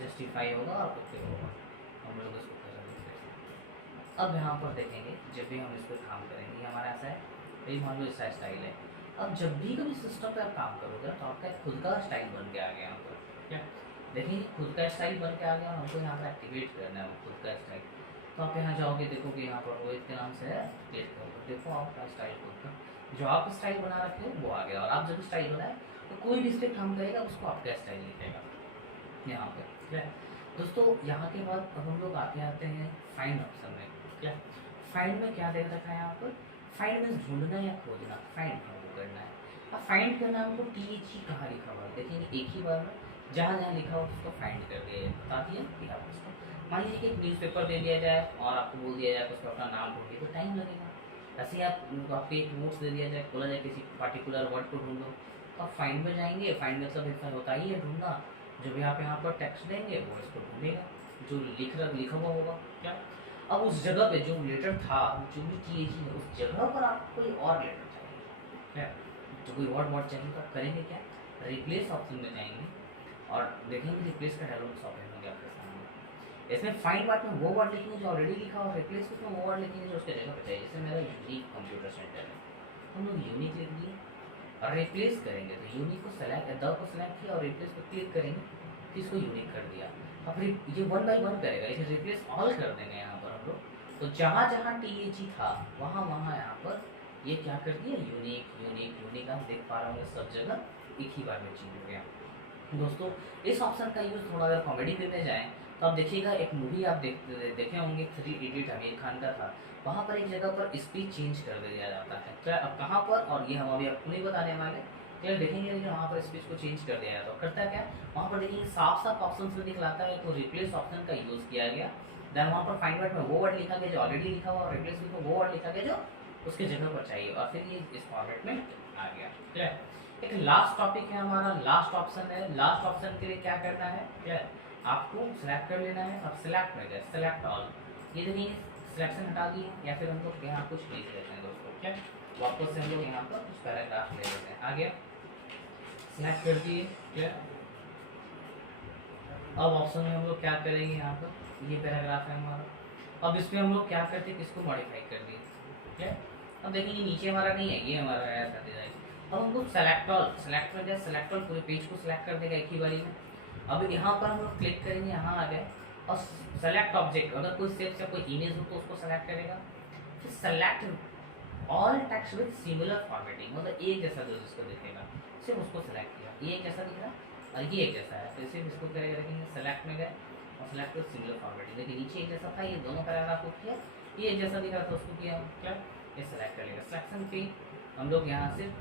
जस्टिफाई होगा और ओके होगा, हम लोग इसको कर रहे हैं। अब यहाँ पर देखेंगे जब भी हम इस पर काम करेंगे हमारा ऐसा है, भाई मान लो इसका स्टाइल है। अब जब भी कभी सिस्टम पे आप काम करोगे तो आपका खुद का स्टाइल बन के आ गया यहाँ पर, क्या देखेंगे खुद का स्टाइल बन के आ गया, हमको यहाँ पर एक्टिवेट करना है खुद का स्टाइल। तो आप यहाँ जाओगे देखोगे यहाँ पर रोहित के नाम से है, क्लिक करो, देखो आपका स्टाइल खुद का जो आप स्टाइल बना रखे हो वो आ गया। और आप जब स्टाइल बनाए तो कोई भी इस पर काम करेगा उसको आपका स्टाइल लिखेगा यहाँ पर, क्या दोस्तों। यहाँ के बाद अब हम लोग आते हैं फाइंड ऑप्शन में, क्या फाइंड में क्या दे रखा है यहाँ पर, फाइंड में ढूंढना या खोजना, फाइंड हमको करना है। अब फाइंड करना है हमको, TH कहाँ लिखा हुआ है देखेंगे एक ही बार में जहाँ जहाँ लिखा हो उसको फाइंड कर दिया, बता दिया कि आप उसको मान लीजिए कि एक न्यूज़पेपर दे दिया जाए और आपको बोल दिया जाए कि उसको अपना नाम ढूंढिए तो टाइम लगेगा। ऐसे ही आपको एक नोट्स दे दिया जाए, बोला जाए किसी पार्टिकुलर वर्ड को ढूंढो तो आप फाइंड में जाएंगे, फाइंड मतलब ऐसा होता ही है ढूंढना, जो भी आप यहाँ पर टेक्स्ट देंगे वो इसको ढूंढेगा जो लिखा हुआ होगा, क्या। अब उस जगह पे जो लेटर था, जो भी TH है उस जगह पर आपको कोई और लेटर चाहिए, क्या तो कोई और वर्ड चाहिए तो आप करेंगे क्या, रिप्लेस ऑप्शन में जाएंगे और देखेंगे रिप्लेस का डायलॉग बॉक्स ओपन हो गया आपके सामने। इसमें फाइंड वर्ड में वो वर्ड लिखेंगे जो ऑलरेडी लिखा हो, रिप्लेस में वो वर्ड लिखेंगे जो उसके जगह पे चाहिए। जैसे मेरा यूनिक कंप्यूटर सेंटर है, हम लोग यूनिक लिख दिए और रिप्लेस करेंगे तो यूनिक को सेलेक्ट द को सेलेक्ट किया और रिप्लेस पर क्लिक करेंगे तो इसको यूनिक कर दिया। अब ये 1 बाय 1 करेगा, इसे रिप्लेस ऑल कर देंगे यहाँ पर हम लोग, तो जहाँ जहाँ TH था वहाँ वहाँ यहाँ पर ये क्या कर दिया, यूनिक यूनिक यूनिक। आप देख पा रहे होंगे सब जगह एक ही बार में चेंज हो गया। दोस्तों इस ऑप्शन का यूज़ थोड़ा अगर कॉमेडी में जाएँ तो आप देखिएगा एक मूवी आप देखे होंगे 3 इडियट आमिर खान का था, वहाँ पर एक जगह पर स्पीच चेंज कर दिया जाता है, क्या अब कहाँ पर, और ये हम अभी आपको नहीं बताने वाले, क्या देखेंगे लेकिन वहाँ पर स्पीच को चेंज कर दिया जाता है। करता क्या, वहाँ पर देखेंगे साफ साफ ऑप्शन से दिखलाता है तो रिप्लेस ऑप्शन का यूज़ किया गया। देन वहाँ पर फाइंड वर्ड में वो वर्ड लिखा गया जो ऑलरेडी लिखा हुआ और रिप्लेस में वो वर्ड लिखा गया जो उसके जगह पर चाहिए और फिर ये इस फॉर्मेट में आ गया, क्लियर। एक लास्ट टॉपिक है हमारा, लास्ट ऑप्शन है। लास्ट ऑप्शन के लिए क्या करना है, क्लियर, आपको सिलेक्ट कर लेना है। अब सिलेक्ट में गए, सिलेक्ट ऑल, ये देखिए सिलेक्शन हटा दिए या फिर हम लोग यहाँ कुछ लिख लेते हैं दोस्तों, क्या वापस से हम लोग यहाँ पर कुछ पैराग्राफ ले लेते हैं। आ गया, सिलेक्ट कर दिए, क्लियर। अब ऑप्शन में हम लोग क्या करेंगे, यहाँ पर ये पैराग्राफ है हमारा। अब इसमें हम लोग क्या करते हैं, किसको मॉडिफाई कर दिए, क्लियर। अब देखिए नीचे हमारा नहीं है, ये हमारा है ऐसा डिजाइन। अब हमको सेलेक्ट ऑल, सेलेक्ट में गया, सेलेक्ट ऑल पूरे पेज को सिलेक्ट कर देगा एक ही बारी में। अब यहाँ पर हम लोग क्लिक करेंगे, यहाँ आ गए और सेलेक्ट ऑब्जेक्ट, अगर कोई शेप या कोई इमेज हो तो उसको सेलेक्ट करेगा। फिर select all text with similar formatting, मतलब एक जैसा जो जिसको दिखेगा सिर्फ उसको सेलेक्ट किया, ये एक जैसा दिख रहा और ये एक जैसा है तो सिर्फ इसको करेगा। देखेंगे सेलेक्ट में गए और सेलेक्ट विद सिमिलर फॉर्मेटिंग, देखिए नीचे एक जैसा था, ये दोनों पैराग्राफ को किया, ये एक जैसा दिख रहा था उसको किया, क्या ये सेलेक्ट कर लेगा। सिलेक्शन पे हम लोग यहाँ से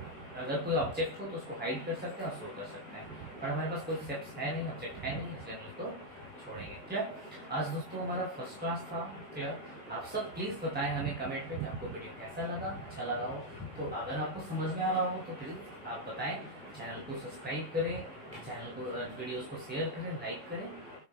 अगर कोई ऑब्जेक्ट हो तो उसको हाइड कर सकते हैं और शो कर सकते हैं, पर हमारे पास कोई स्टेप्स है नहीं, ऑब्जेक्ट है नहीं, इसलिए हम उसको छोड़ेंगे, क्लियर। आज दोस्तों हमारा फर्स्ट क्लास था, क्लियर। आप सब प्लीज़ बताएं हमें कमेंट में कि आपको वीडियो कैसा लगा, अच्छा लगा हो तो, अगर आपको समझ में आ रहा हो तो प्लीज़ आप बताएं। चैनल को सब्सक्राइब करें, चैनल को वीडियोज़ को शेयर करें, लाइक करें